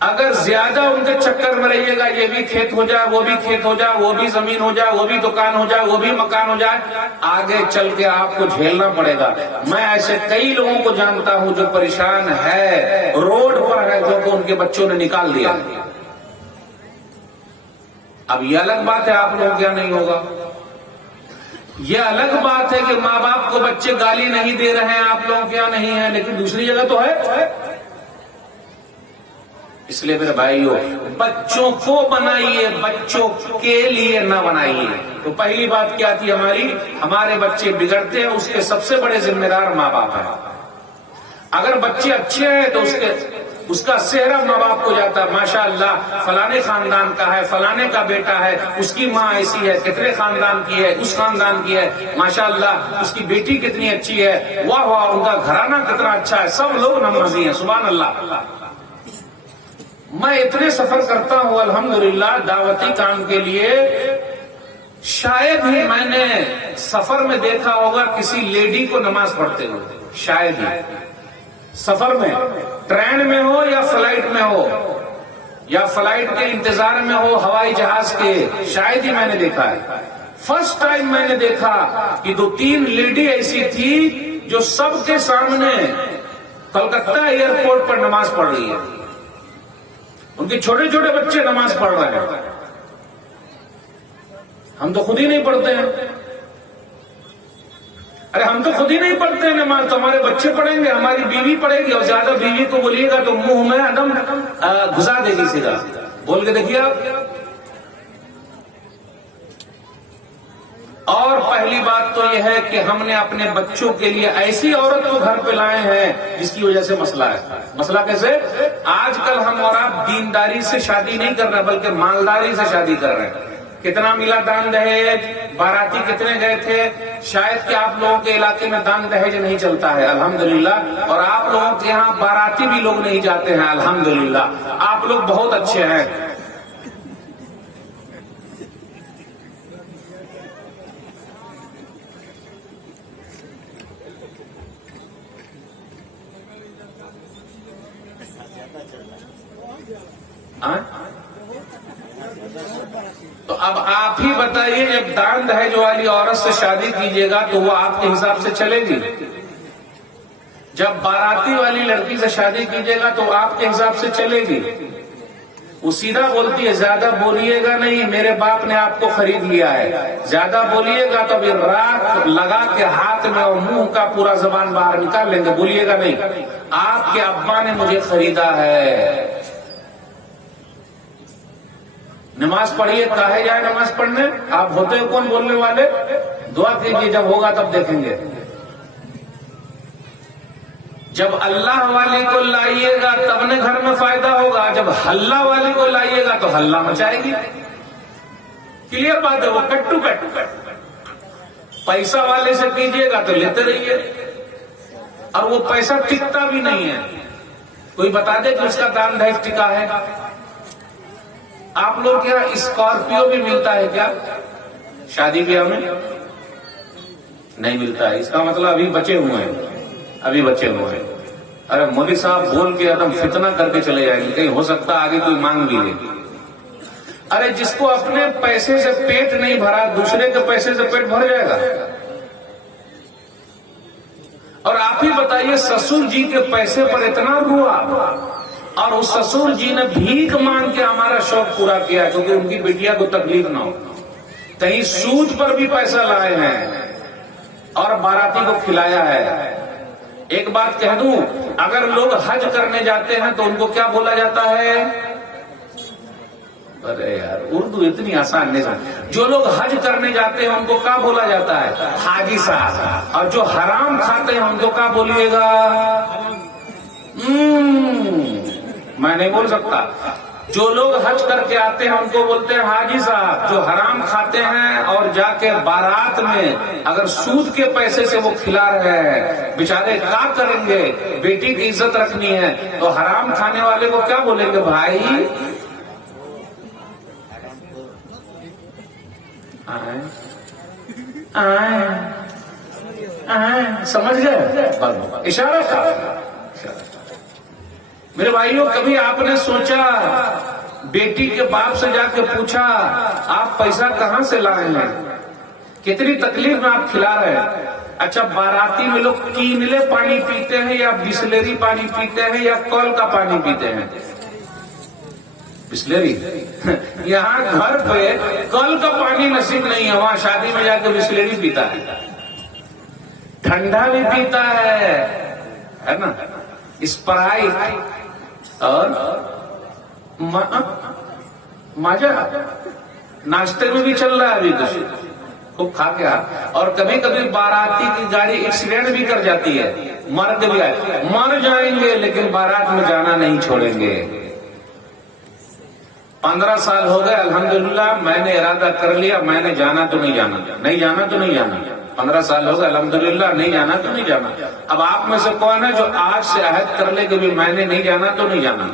अगर ज्यादा उनके चक्कर में रहिएगा, ये भी खेत हो जाए, वो भी खेत हो जाए, वो भी जमीन हो जाए, वो भी दुकान हो जाए, वो भी मकान हो जाए, आगे चल के आपको झेलना पड़ेगा। मैं ऐसे कई लोगों को जानता हूं जो परेशान है, रोड पर है, क्योंकि उनके बच्चों ने निकाल दिया। अब ये अलग बात है आप लोगों क्या नहीं होगा, ये अलग बात है कि माँ बाप को बच्चे गाली नहीं दे रहे हैं, आप लोगों क्या नहीं है, लेकिन दूसरी जगह तो है। इसलिए मेरे भाइयों, बच्चों को बनाइए, बच्चों के लिए ना बनाइए। तो पहली बात क्या थी हमारी, हमारे बच्चे बिगड़ते हैं, उसके सबसे बड़े जिम्मेदार माँ बाप हैं। अगर बच्चे अच्छे हैं तो उसका सेहरा माँ बाप को जाता है, माशाअल्लाह फलाने खानदान का है, फलाने का बेटा है, उसकी माँ ऐसी है, कितने खानदान की है, उस खानदान की है, माशाअल्लाह उसकी बेटी कितनी अच्छी है, वाह वाह उनका घराना कितना अच्छा है, सब लोग नमाजी हैं, सुभान अल्लाह। मैं इतने सफर करता हूं अल्हम्दुलिल्लाह दावती काम के लिए, शायद ही मैंने सफर में देखा होगा किसी लेडी को नमाज पढ़ते हुए, शायद ही सफर में, ट्रेन में हो या फ्लाइट में हो या फ्लाइट के इंतजार में हो, हवाई जहाज के, शायद ही मैंने देखा है। फर्स्ट टाइम मैंने देखा कि 2-3 लेडी ऐसी थी जो सबके सामने कलकत्ता एयरपोर्ट पर नमाज पढ़ रही है। उनके छोटे छोटे बच्चे नमाज पढ़ रहे हैं, हम तो खुद ही नहीं पढ़ते हैं। अरे हम तो खुद ही नहीं पढ़ते हैं नमाज, तो हमारे बच्चे पढ़ेंगे, हमारी बीवी पढ़ेगी, और ज्यादा बीवी को बोलिएगा तो मुंह में एकदम घुसा देगी सीधा। बोल के देखिए आप। और पहली बात तो यह है कि हमने अपने बच्चों के लिए ऐसी औरत को घर पे लाए हैं जिसकी वजह से मसला है। मसला कैसे? आजकल हम और आप दीनदारी से शादी नहीं कर रहे बल्कि मालदारी से शादी कर रहे हैं। कितना मिला दान दहेज, बाराती कितने गए थे, शायद कि आप लोगों के इलाके में दान दहेज नहीं चलता है अल्हम्दुलिल्लाह, और आप लोगों के यहाँ बाराती भी लोग नहीं जाते हैं अल्हम्दुलिल्लाह, आप लोग बहुत अच्छे हैं। तो अब आप ही बताइए, जब दान दहेज वाली औरत से शादी कीजिएगा तो वो आपके हिसाब से चलेगी, जब बाराती वाली लड़की से शादी कीजिएगा तो आपके हिसाब से चलेगी। वो सीधा बोलती है ज्यादा बोलिएगा नहीं, मेरे बाप ने आपको खरीद लिया है, ज्यादा बोलिएगा तो अभी रात लगा के हाथ में और मुंह का पूरा जबान बाहर निकाल लेंगे, बोलिएगा नहीं, आपके अब्बा ने मुझे खरीदा है। नमाज पढ़िए, काहे जाए नमाज पढ़ने, आप होते हो कौन बोलने वाले, दुआ कीजिए, जब होगा तब देखेंगे। जब अल्लाह वाले को लाइएगा तब ने घर में फायदा होगा, जब हल्ला वाले को लाइएगा तो हल्ला मचाएगी। क्लियर बात है, वो कट टू कट। पैसा वाले से कीजिएगा तो लेते रहिए, और वो पैसा टिकता भी नहीं है। कोई बता दे कि उसका दान दहेज टिका है? आप लोग क्या स्कॉर्पियो भी मिलता है क्या शादी ब्याह में? नहीं मिलता है। इसका मतलब अभी बचे हुए हैं, अभी बचे हुए हैं। अरे मोदी साहब बोल के एकदम फितना करके चले जाएंगे, कहीं हो सकता है आगे कोई मांग भी ले। अरे जिसको अपने पैसे से पेट नहीं भरा, दूसरे के पैसे से पेट भर जाएगा। और आप ही बताइए, ससुर जी के पैसे पर इतना रुआ, और उस ससुर जी ने भीख मांग के हमारा शौक पूरा किया क्योंकि उनकी बेटिया को तकलीफ ना हो। कहीं सूद पर भी पैसा लाए हैं और बाराती को खिलाया है। एक बात कह दूं, अगर लोग हज करने जाते हैं तो उनको क्या बोला जाता है? अरे यार, उर्दू इतनी आसान नहीं। जो लोग हज करने जाते हैं उनको क्या बोला जाता है? हाजी साहब। और जो हराम खाते हैं उनको क्या बोलिएगा? मैं नहीं बोल सकता। जो लोग हज करके आते हैं उनको बोलते हैं हाजी साहब। जो हराम खाते हैं और जाके बारात में अगर सूद के पैसे से वो खिला रहे हैं, बेचारे क्या करेंगे? बेटी की इज्जत रखनी है तो हराम खाने वाले को क्या बोलेंगे? भाई समझ गए? इशारा था। मेरे भाइयों, कभी आपने सोचा, बेटी के बाप से जाके पूछा, आप पैसा कहां से लाए हैं? कितनी तकलीफ में आप खिला रहे हैं? अच्छा, बाराती में लोग कीनले पानी पीते हैं या बिस्लेरी पानी पीते हैं या कल का पानी पीते हैं? बिस्लेरी। यहाँ घर पे कल का पानी नसीब नहीं है, वहां शादी में जाके बिस्लेरी पीता है। ठंडा भी पीता है ना, स्प्राइट और माजा नाश्ते में भी चल रहा है अभी कुछ, खूब खा के। और कभी कभी बाराती की गाड़ी एक्सीडेंट भी कर जाती है, मर के भी आए, मर जाएंगे लेकिन बारात में जाना नहीं छोड़ेंगे। 15 साल हो गए, अल्हम्दुलिल्लाह मैंने इरादा कर लिया, मैंने जाना तो नहीं जाना, नहीं जाना तो नहीं जाना। 15 साल हो गए, अल्हम्दुलिल्लाह नहीं जाना तो नहीं जाना। अब आप में से कौन है जो आज से अहद कर ले कि भी मैंने नहीं जाना तो नहीं जाना?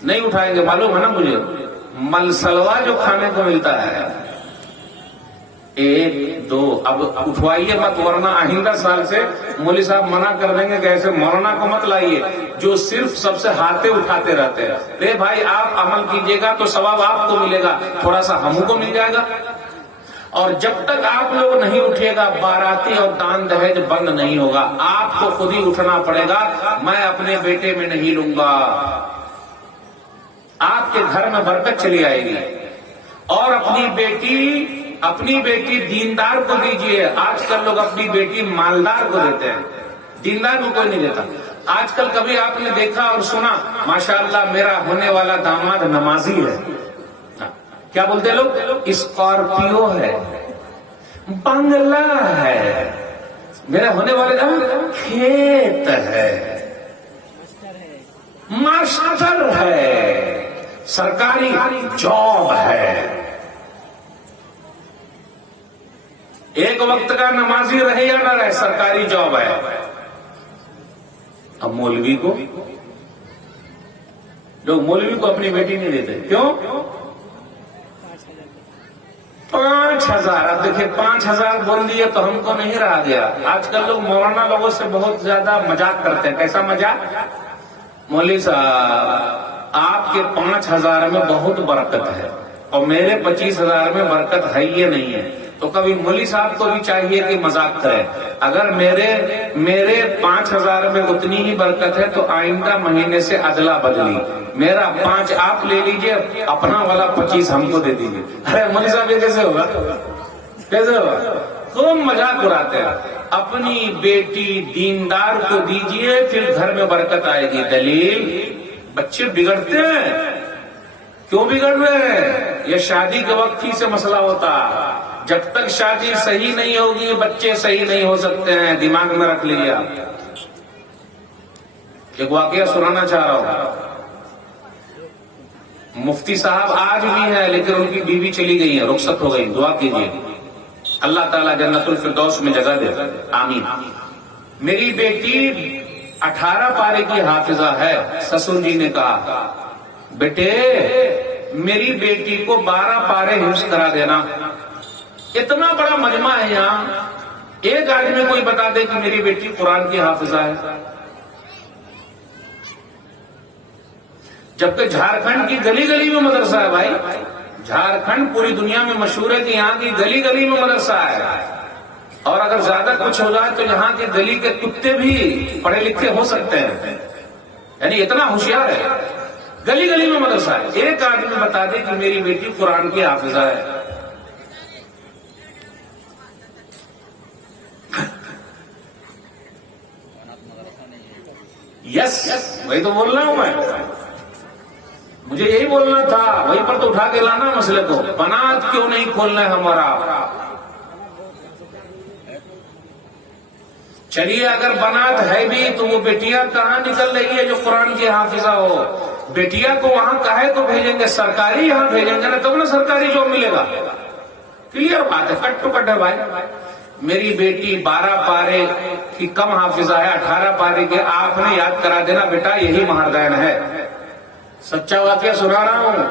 नहीं उठाएंगे, मालूम है ना मुझे। मलसलवा जो खाने को मिलता है, 1 2, अब उठवाइए मत, वरना आइंदा साल से मौली साहब मना कर देंगे कि ऐसे मौलाना को मत लाइए जो सिर्फ सबसे हाथे उठाते रहते हैं। रे भाई, आप अमल कीजिएगा तो सवाब आपको मिलेगा, थोड़ा सा हमको मिल जाएगा। और जब तक आप लोग नहीं उठिएगा, बाराती और दान दहेज बंद नहीं होगा। आपको खुद ही उठना पड़ेगा। मैं अपने बेटे में नहीं लूंगा, आपके घर में बरकत चली आएगी। और अपनी बेटी दीनदार को दीजिए। आजकल लोग अपनी बेटी मालदार को देते हैं, दीनदार को कोई नहीं देता। आजकल कभी आपने देखा और सुना, माशाअल्लाह मेरा होने वाला दामाद नमाजी है, क्या बोलते हैं लोग? स्कॉर्पियो है, बंगला है, मेरा होने वाले दामाद खेत है, मास्टर है, सरकारी जॉब है, एक वक्त का नमाजी रहे या ना रहे, सरकारी जॉब है। अब मौलवी को, लोग मौलवी को अपनी बेटी नहीं देते, क्यों? 5000। अब देखिए, 5000 बोल दिए तो हमको नहीं रहा गया। आजकल लोग मौलाना लोगों से बहुत ज्यादा मजाक करते हैं। कैसा मजाक? मौलवी साहब, आपके 5000 में बहुत बरकत है और मेरे 25000 में बरकत है ये नहीं है। तो कभी मौलवी साहब को भी चाहिए कि मजाक करें। अगर मेरे 5000 में उतनी ही बरकत है तो आइंदा महीने से अदला बदली, मेरा 5 आप ले लीजिए, अपना वाला 25 हमको दे दीजिए। अरे मौलवी साहब, ये कैसे होगा? कैसे होगा? खूब मजाक उड़ाते हैं। अपनी बेटी दीनदार को दीजिए, फिर घर में बरकत आएगी। दलील, बच्चे बिगड़ते हैं। क्यों बिगड़ रहे हैं? ये शादी के वक्त ही से मसला होता। जब तक शादी सही नहीं होगी, बच्चे सही नहीं हो सकते हैं। दिमाग में रख लीजिए आप। एक वाकया सुनाना चाह रहा हूं। मुफ्ती साहब आज भी हैं, लेकिन उनकी बीवी चली गई है, रुखसत हो गई। दुआ कीजिए, अल्लाह ताला जन्नतुल फिरदौस में जगह दे, आमीन। मेरी बेटी 18 पारे की हाफिजा है। ससुर जी ने कहा, बेटे मेरी बेटी को 12 पारे हिफ्ज करा देना। इतना बड़ा मजमा है यहाँ, एक आदमी कोई बता दे कि मेरी बेटी कुरान की हाफिजा है। जबकि झारखंड की गली गली में मदरसा है भाई। झारखंड पूरी दुनिया में मशहूर है कि यहाँ की गली गली में मदरसा है। और अगर ज्यादा कुछ हो जाए तो यहाँ की गली के कुत्ते भी पढ़े लिखे हो सकते हैं, यानी इतना होशियार है। गली गली में मदरसा है। एक आदमी बता दे कि मेरी बेटी कुरान की हाफिजा है। यस, वही तो बोल रहा हूं मैं। मुझे यही बोलना था, वहीं पर तो उठा के लाना मसले को। बनात क्यों नहीं खोलना है हमारा? चलिए, अगर बनात है भी तो वो बेटियां कहाँ निकल रही है जो कुरान की हाफिजा हो? बेटिया को वहां काहे को भेजेंगे? सरकारी यहाँ भेजेंगे ना, तब ना सरकारी जॉब मिलेगा। क्लियर बात है, कट टू कट है भाई। मेरी बेटी 12 पारे की कम हाफिजा है, 18 पारे के। आपने याद करा देना बेटा, यही महारदैन है। सच्चा वाकया सुना रहा हूं।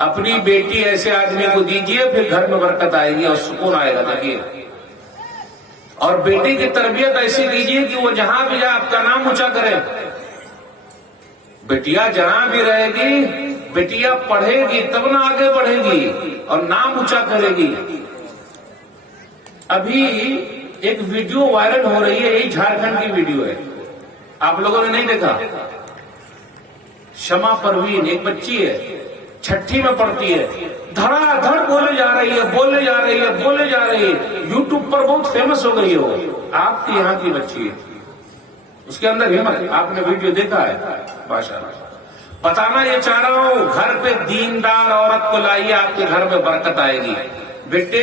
अपनी बेटी ऐसे आदमी को दीजिए, फिर घर में बरकत आएगी और सुकून आएगा। देखिए, और बेटी की तरबियत ऐसी दीजिए कि वो जहां भी जाए आपका नाम ऊंचा करे। बिटिया जहां भी रहेगी, बिटिया पढ़ेगी तब ना आगे बढ़ेगी और नाम ऊंचा करेगी। अभी एक वीडियो वायरल हो रही है, यही झारखंड की वीडियो है, आप लोगों ने नहीं देखा? शमा परवीन एक बच्ची है, छठी में पढ़ती है, धड़ाधड़ बोले जा रही है, बोले जा रही है, बोले जा रही है, यूट्यूब पर बहुत फेमस हो गई है वो। आपकी यहाँ की बच्ची है, उसके अंदर हिम्मत। आपने वीडियो देखा है? माशाअल्लाह। बताना ये चाह रहा हूं, घर पे दीनदार औरत को लाइए, आपके घर में बरकत आएगी। बेटे,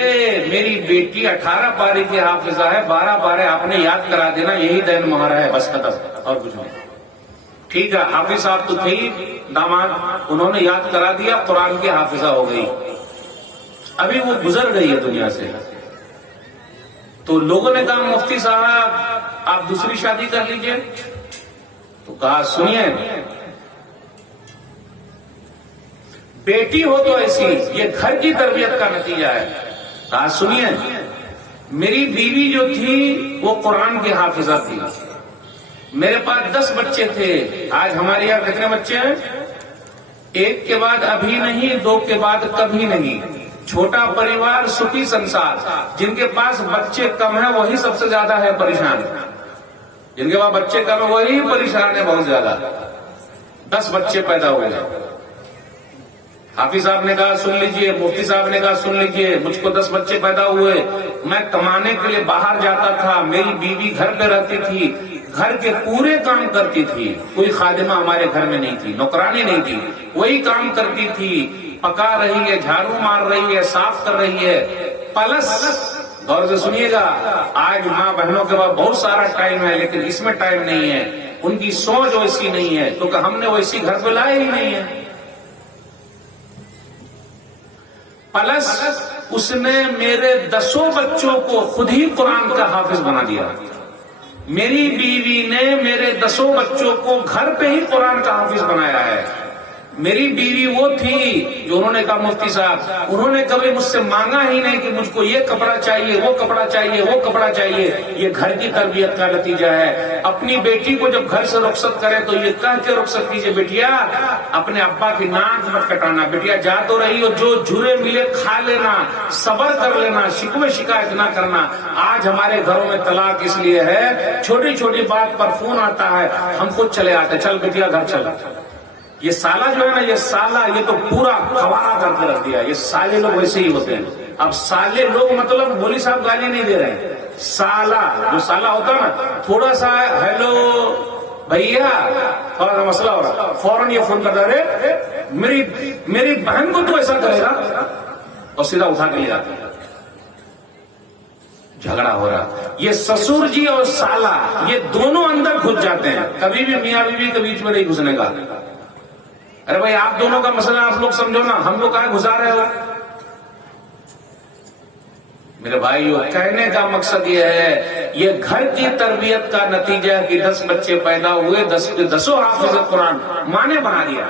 मेरी बेटी 18 पारी की हाफिजा है, 12 पारे आपने याद करा देना, यही दैन महारा है, बस खत्म, और कुछ नहीं। ठीक है, हाफिज साहब तो थी दामाद, उन्होंने याद करा दिया, कुरान की हाफिजा हो गई। अभी वो गुजर गई है दुनिया से। तो लोगों ने कहा मुफ्ती साहब आप दूसरी शादी कर लीजिए। तो कहा सुनिए, बेटी हो तो ऐसी, ये घर की तरबियत का नतीजा है। कहा सुनिए, मेरी बीवी जो थी वो कुरान की हाफिजा थी, मेरे पास 10 बच्चे थे। आज हमारे यहाँ कितने बच्चे हैं? एक के बाद अभी नहीं, 2 के बाद कभी नहीं। छोटा परिवार सुखी संसार। जिनके पास बच्चे कम है वही सबसे ज्यादा है परेशान, जिनके पास बच्चे कम है वही परेशान है बहुत ज्यादा। 10 बच्चे पैदा हुए हैं। हाफिज साहब ने कहा सुन लीजिए, मुफ्ती साहब ने कहा सुन लीजिए, मुझको 10 बच्चे पैदा हुए, मैं कमाने के लिए बाहर जाता था, मेरी बीवी घर पे रहती थी, घर के पूरे काम करती थी, कोई खादिमा हमारे घर में नहीं थी, नौकरानी नहीं थी, वही काम करती थी, पका रही है, झाड़ू मार रही है, साफ कर रही है। प्लस गौर से सुनिएगा, आज माँ बहनों के पास बहुत सारा टाइम है, लेकिन इसमें टाइम नहीं है, उनकी सोच वैसी नहीं है, क्योंकि हमने वैसी घर पे लाए ही नहीं है। प्लस उसने मेरे 10 बच्चों को खुद ही कुरान का हाफिज बना दिया। मेरी बीवी ने मेरे 10 बच्चों को घर पे ही कुरान का हाफिज बनाया है। मेरी बीवी वो थी जो उन्होंने कहा मुफ्ती साहब, उन्होंने कभी मुझसे मांगा ही नहीं कि मुझको ये कपड़ा चाहिए, वो कपड़ा चाहिए, वो कपड़ा चाहिए। ये घर की तरबियत का नतीजा है। अपनी बेटी को जब घर से रुखसत करे तो ये कह के रुखसत कीजिए, बेटिया अपने अब्बा की नाक मत कटाना, बेटिया जा तो रही हो, जो झूरे मिले खा लेना, सबर कर लेना, शिकवे शिकायत ना करना। आज हमारे घरों में तलाक इसलिए है, छोटी छोटी बात पर फोन आता है, हम खुद चले आते, चल बेटिया घर चल। ये साला जो है ना, ये साला, ये तो पूरा खवाना करके रख दिया। ये साले लोग वैसे ही होते हैं। अब साले लोग मतलब मौली साहब गाली नहीं दे रहे हैं, साला जो साला होता है ना, थोड़ा सा हेलो भैया, थोड़ा सा मसला हो रहा, फौरन ये फोन करता है, मेरी बहन को तो ऐसा करेगा, और सीधा उठा के ले जाता है। झगड़ा हो रहा। ये ससुर जी और साला ये दोनों अंदर घुस जाते हैं, कभी भी मियां बीवी के बीच में नहीं घुसने का। अरे भाई आप दोनों का मसला आप लोग समझो ना, हम लोग कहाँ घुसा रहे हो? मेरे भाइयों, कहने का मकसद ये है, ये घर की तरबियत का नतीजा है कि 10 बच्चे पैदा हुए, 10 के 10 हाफिज कुरान माँ ने बना दिया।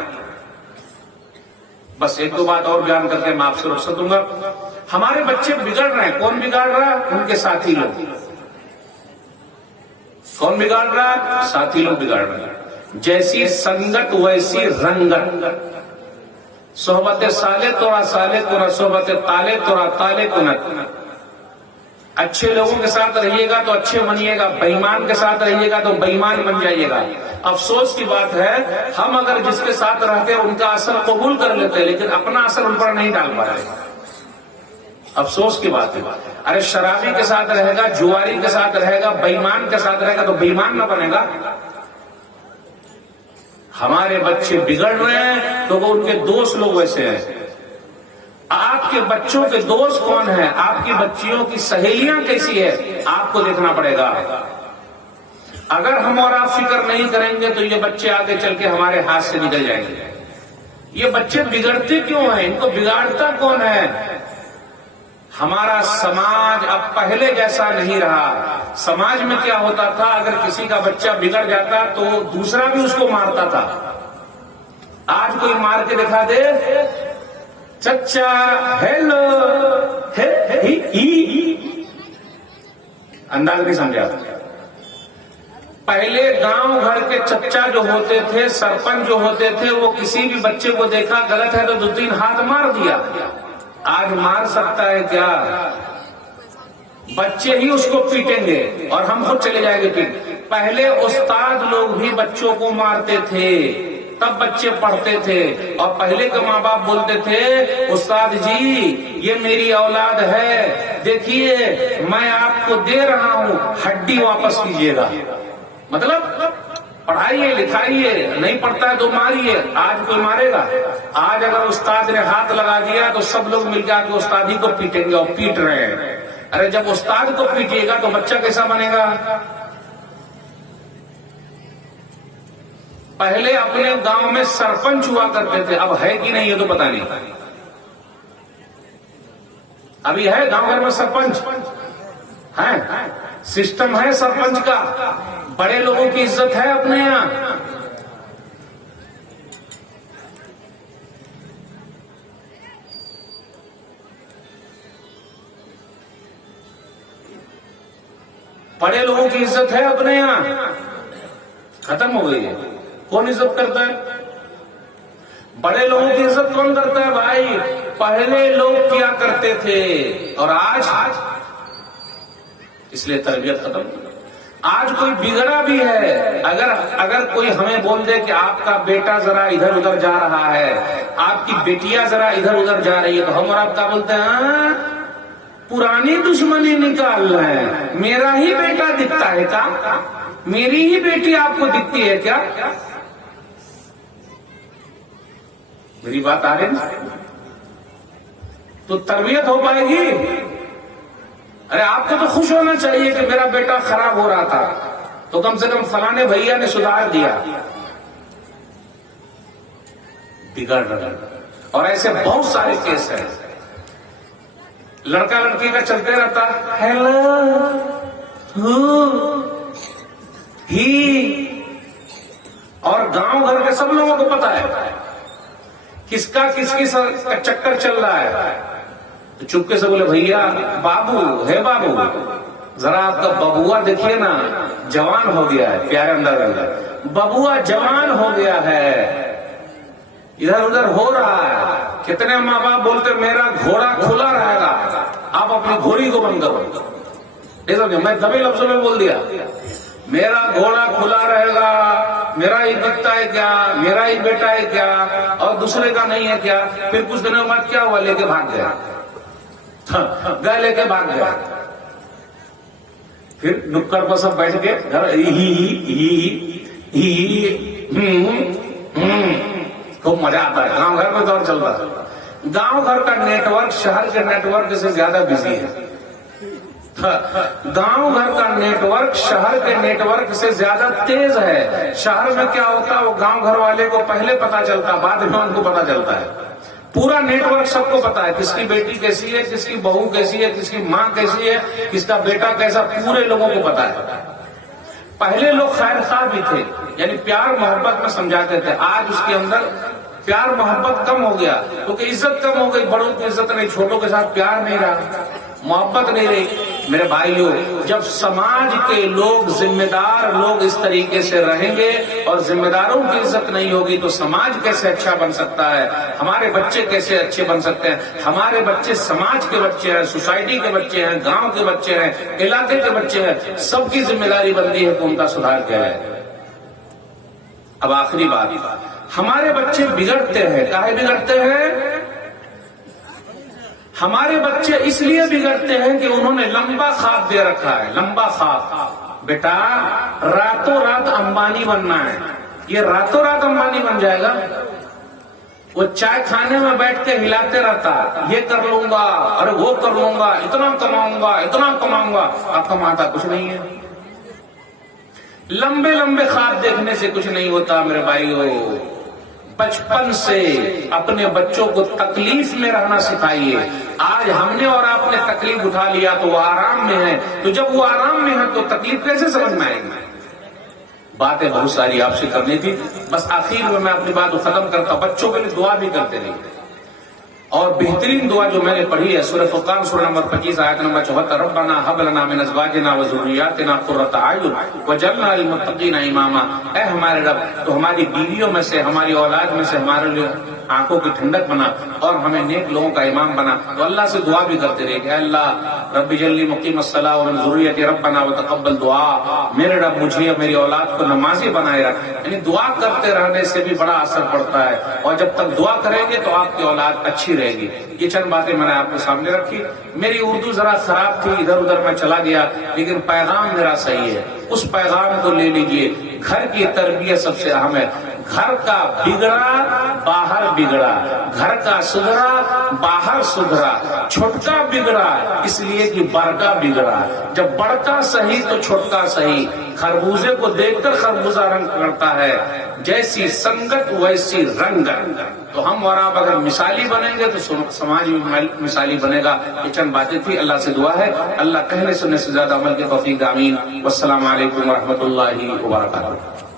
बस 1-2 बात और बयान करके मैं आपसे रुखसत दूंगा। हमारे बच्चे बिगड़ रहे हैं, कौन बिगाड़ रहा है? उनके साथी लोग। कौन बिगाड़ रहा है? साथी लोग बिगाड़ रहे हैं। जैसी संगत वैसी रंगत, सोहबत साले तोड़ा साले को न, सोहबत ताले तोड़ा ताले को न। अच्छे लोगों के साथ रहिएगा तो अच्छे बनिएगा, बेईमान के साथ रहिएगा तो बेईमान बन जाइएगा। अफसोस की बात है, हम अगर जिसके साथ रहते हैं उनका असर कबूल कर लेते हैं, लेकिन अपना असर उन पर नहीं डाल पा रहे। अफसोस की बात है। अरे शराबी के साथ रहेगा, जुआरी के साथ रहेगा, बेईमान के साथ रहेगा तो बेईमान न बनेगा। हमारे बच्चे बिगड़ रहे हैं तो वो उनके दोस्त लोग वैसे हैं। आपके बच्चों के दोस्त कौन है, आपकी बच्चियों की सहेलियां कैसी है, आपको देखना पड़ेगा। अगर हम और आप फिक्र नहीं करेंगे तो ये बच्चे आगे चल के हमारे हाथ से निकल जाएंगे। ये बच्चे बिगड़ते क्यों हैं, इनको बिगाड़ता कौन है? हमारा समाज अब पहले जैसा नहीं रहा। समाज में क्या होता था, अगर किसी का बच्चा बिगड़ जाता तो दूसरा भी उसको मारता था। आज कोई मार के दिखा दे, चच्चा हेलो अंदाज नहीं समझा। पहले गांव घर के चच्चा जो होते थे, सरपंच जो होते थे, वो किसी भी बच्चे को देखा गलत है तो 2-3 हाथ मार दिया। आज मार सकता है क्या? बच्चे ही उसको पीटेंगे और हम खुद चले जाएंगे पीट। पहले उस्ताद लोग भी बच्चों को मारते थे, तब बच्चे पढ़ते थे। और पहले के माँ बाप बोलते थे, उस्ताद जी ये मेरी औलाद है, देखिए मैं आपको दे रहा हूं, हड्डी वापस कीजिएगा। मतलब पढ़ाइए लिखाइए, नहीं पढ़ता है तो मारिए। आज कोई मारेगा? आज अगर उस्ताद ने हाथ लगा दिया तो सब लोग मिलकर के उस्ताद ही को पीटेंगे और पीट रहे हैं। अरे जब उस्ताद को पीटिएगा तो बच्चा कैसा बनेगा? पहले अपने गांव में सरपंच हुआ करते थे, अब है कि नहीं ये तो पता नहीं। अभी है गांव घर में सरपंच है, सिस्टम है सरपंच का, बड़े लोगों की इज्जत है अपने यहां। बड़े लोगों की इज्जत है अपने यहां, खत्म हो गई है। कौन इज्जत करता है? बड़े लोगों की इज्जत कौन करता है भाई? पहले लोग किया करते थे और आज इसलिए तरबियत खत्म। आज कोई बिगड़ा भी है, अगर कोई हमें बोल दे कि आपका बेटा जरा इधर उधर जा रहा है, आपकी बेटियां जरा इधर उधर जा रही है, तो हम और आप क्या बोलते हैं? पुरानी दुश्मनी निकाल रहे हैं। मेरा ही बेटा दिखता है क्या? मेरी ही बेटी आपको दिखती है क्या? मेरी बात आ रही है? तो तरबियत हो पाएगी? अरे आपको तो खुश होना चाहिए कि मेरा बेटा खराब हो रहा था तो कम से कम फलाने भैया ने सुधार दिया। बिगड़ रहा। और ऐसे बहुत सारे केस हैं। लड़का लड़की का चलते रहता, हेलो ही, और गांव घर के सब लोगों को पता है किसका किसकी चक्कर चल रहा है। तो चुपके से बोले, भैया बाबू है, बाबू जरा आपका बबुआ देखिए ना, जवान हो गया है। प्यारे अंदर बबुआ जवान हो गया है, इधर उधर हो रहा है। कितने माँ बाप बोलते मेरा घोड़ा खुला रहेगा, आप अपनी घोड़ी को बंद करो। मैं दबे लफ्जों में बोल दिया, मेरा घोड़ा खुला रहेगा, मेरा ही दिखता है क्या, मेरा ही बेटा है क्या, और दूसरे का नहीं है क्या। फिर कुछ दिनों बाद क्या हुआ? लेके भाग गया, गए लेके भाग गया। फिर नुक्कड़ पर सब बैठ के घर खूब मजा आता है। गांव घर में दौर चल रहा है। गांव घर का नेटवर्क शहर के नेटवर्क से ज्यादा बिजी है। गांव घर का नेटवर्क शहर के नेटवर्क से ज्यादा तेज है। शहर में क्या होता है, वो गांव घर वाले को पहले पता चलता, बाद में उनको पता चलता है। पूरा नेटवर्क सबको पता है, किसकी बेटी कैसी है, किसकी बहू कैसी है, किसकी माँ कैसी है, किसका बेटा कैसा, पूरे लोगों को पता है। पहले लोग खैर खा भी थे, यानी प्यार मोहब्बत में समझाते थे। आज उसके अंदर प्यार मोहब्बत कम हो गया, क्योंकि इज्जत कम हो गई। बड़ों की इज्जत नहीं, छोटों के साथ प्यार नहीं रहा, मोहब्बत नहीं रही। मेरे भाइयों, जब समाज के लोग, जिम्मेदार लोग इस तरीके से रहेंगे और जिम्मेदारों की इज्जत नहीं होगी तो समाज कैसे अच्छा बन सकता है, हमारे बच्चे कैसे अच्छे बन सकते हैं। हमारे बच्चे समाज के बच्चे हैं, सोसाइटी के बच्चे हैं, गांव के बच्चे हैं, इलाके के बच्चे हैं। सबकी जिम्मेदारी बनती है कि उनका सुधार क्या है। अब आखिरी बात, हमारे बच्चे बिगड़ते हैं, काहे बिगड़ते हैं? हमारे बच्चे इसलिए बिगड़ते हैं कि उन्होंने लंबा ख्वाब दे रखा है। लंबा ख्वाब, बेटा रातों रात अंबानी बनना है। ये रातों रात अंबानी बन जाएगा। वो चाय खाने में बैठ के हिलाते रहता, ये कर लूंगा, अरे वो कर लूंगा, इतना कमाऊंगा, इतना कमाऊंगा। आप कमाता कुछ नहीं है। लंबे लंबे ख्वाब देखने से कुछ नहीं होता मेरे भाइयों। बचपन से अपने बच्चों को तकलीफ में रहना सिखाइए। आज हमने और आपने तकलीफ उठा लिया तो वो आराम में है, तो जब वो आराम में है तो तकलीफ कैसे समझ में आएगी? बातें बहुत सारी आपसे करनी थी, बस आखिर में मैं अपनी बात को खत्म करता हूं। बच्चों के लिए दुआ भी करते रहिए। और बेहतरीन दुआ जो मैंने पढ़ी है सूरह फुरकान सूरह नंबर 25 आयत नंबर 74, रब्बना हब लना मिन अज़वाजिना व ज़ुर्रिय्यातिना क़ुर्रता अयुन वजअलना लिल-मुत्तक़ीना इमामा। ऐ हमारे रब, तो हमारी बीवियों में से, हमारी औलाद में से हमारे लिए आंखों की ठंडक बना और हमें नेक लोगों का इमाम बना। तो अल्लाह से दुआ भी करते रहे कि अल्लाह रब्बी जल्ली मुक़ीमस्सलाह व मिन ज़ुर्रिय्यती रब्बना व तक़ब्बल दुआ। मेरे रब मुझे और मेरी औलाद को नमाजी बनाए रख। यानी दुआ करते रहने से भी बड़ा असर पड़ता है, और जब तक दुआ करेंगे तो आपकी औलाद अच्छी रहेगी। ये चंद बातें मैंने आपके सामने रखी। मेरी उर्दू जरा खराब थी, इधर उधर मैं चला गया, लेकिन पैगाम मेरा सही है। उस पैगाम को ले लीजिए। घर की तरबियत सबसे अहम है। घर का बिगड़ा बाहर बिगड़ा, घर का सुधरा बाहर सुधरा, छोटका बिगड़ा इसलिए कि बड़का बिगड़ा। जब बड़का सही तो छोटका सही। खरबूजे को देखकर खरबूजा रंग करता है, जैसी संगत वैसी रंगत। तो हम और आप अगर मिसाली बनेंगे तो समाज भी मिसाली बनेगा। ये चंद बातें थी। अल्लाह से दुआ है अल्लाह कहने सुनने से ज्यादा अमल के तौफीक। आमीन। वस्सलामु अलैकुम व रहमतुल्लाहि व बरकातुहू।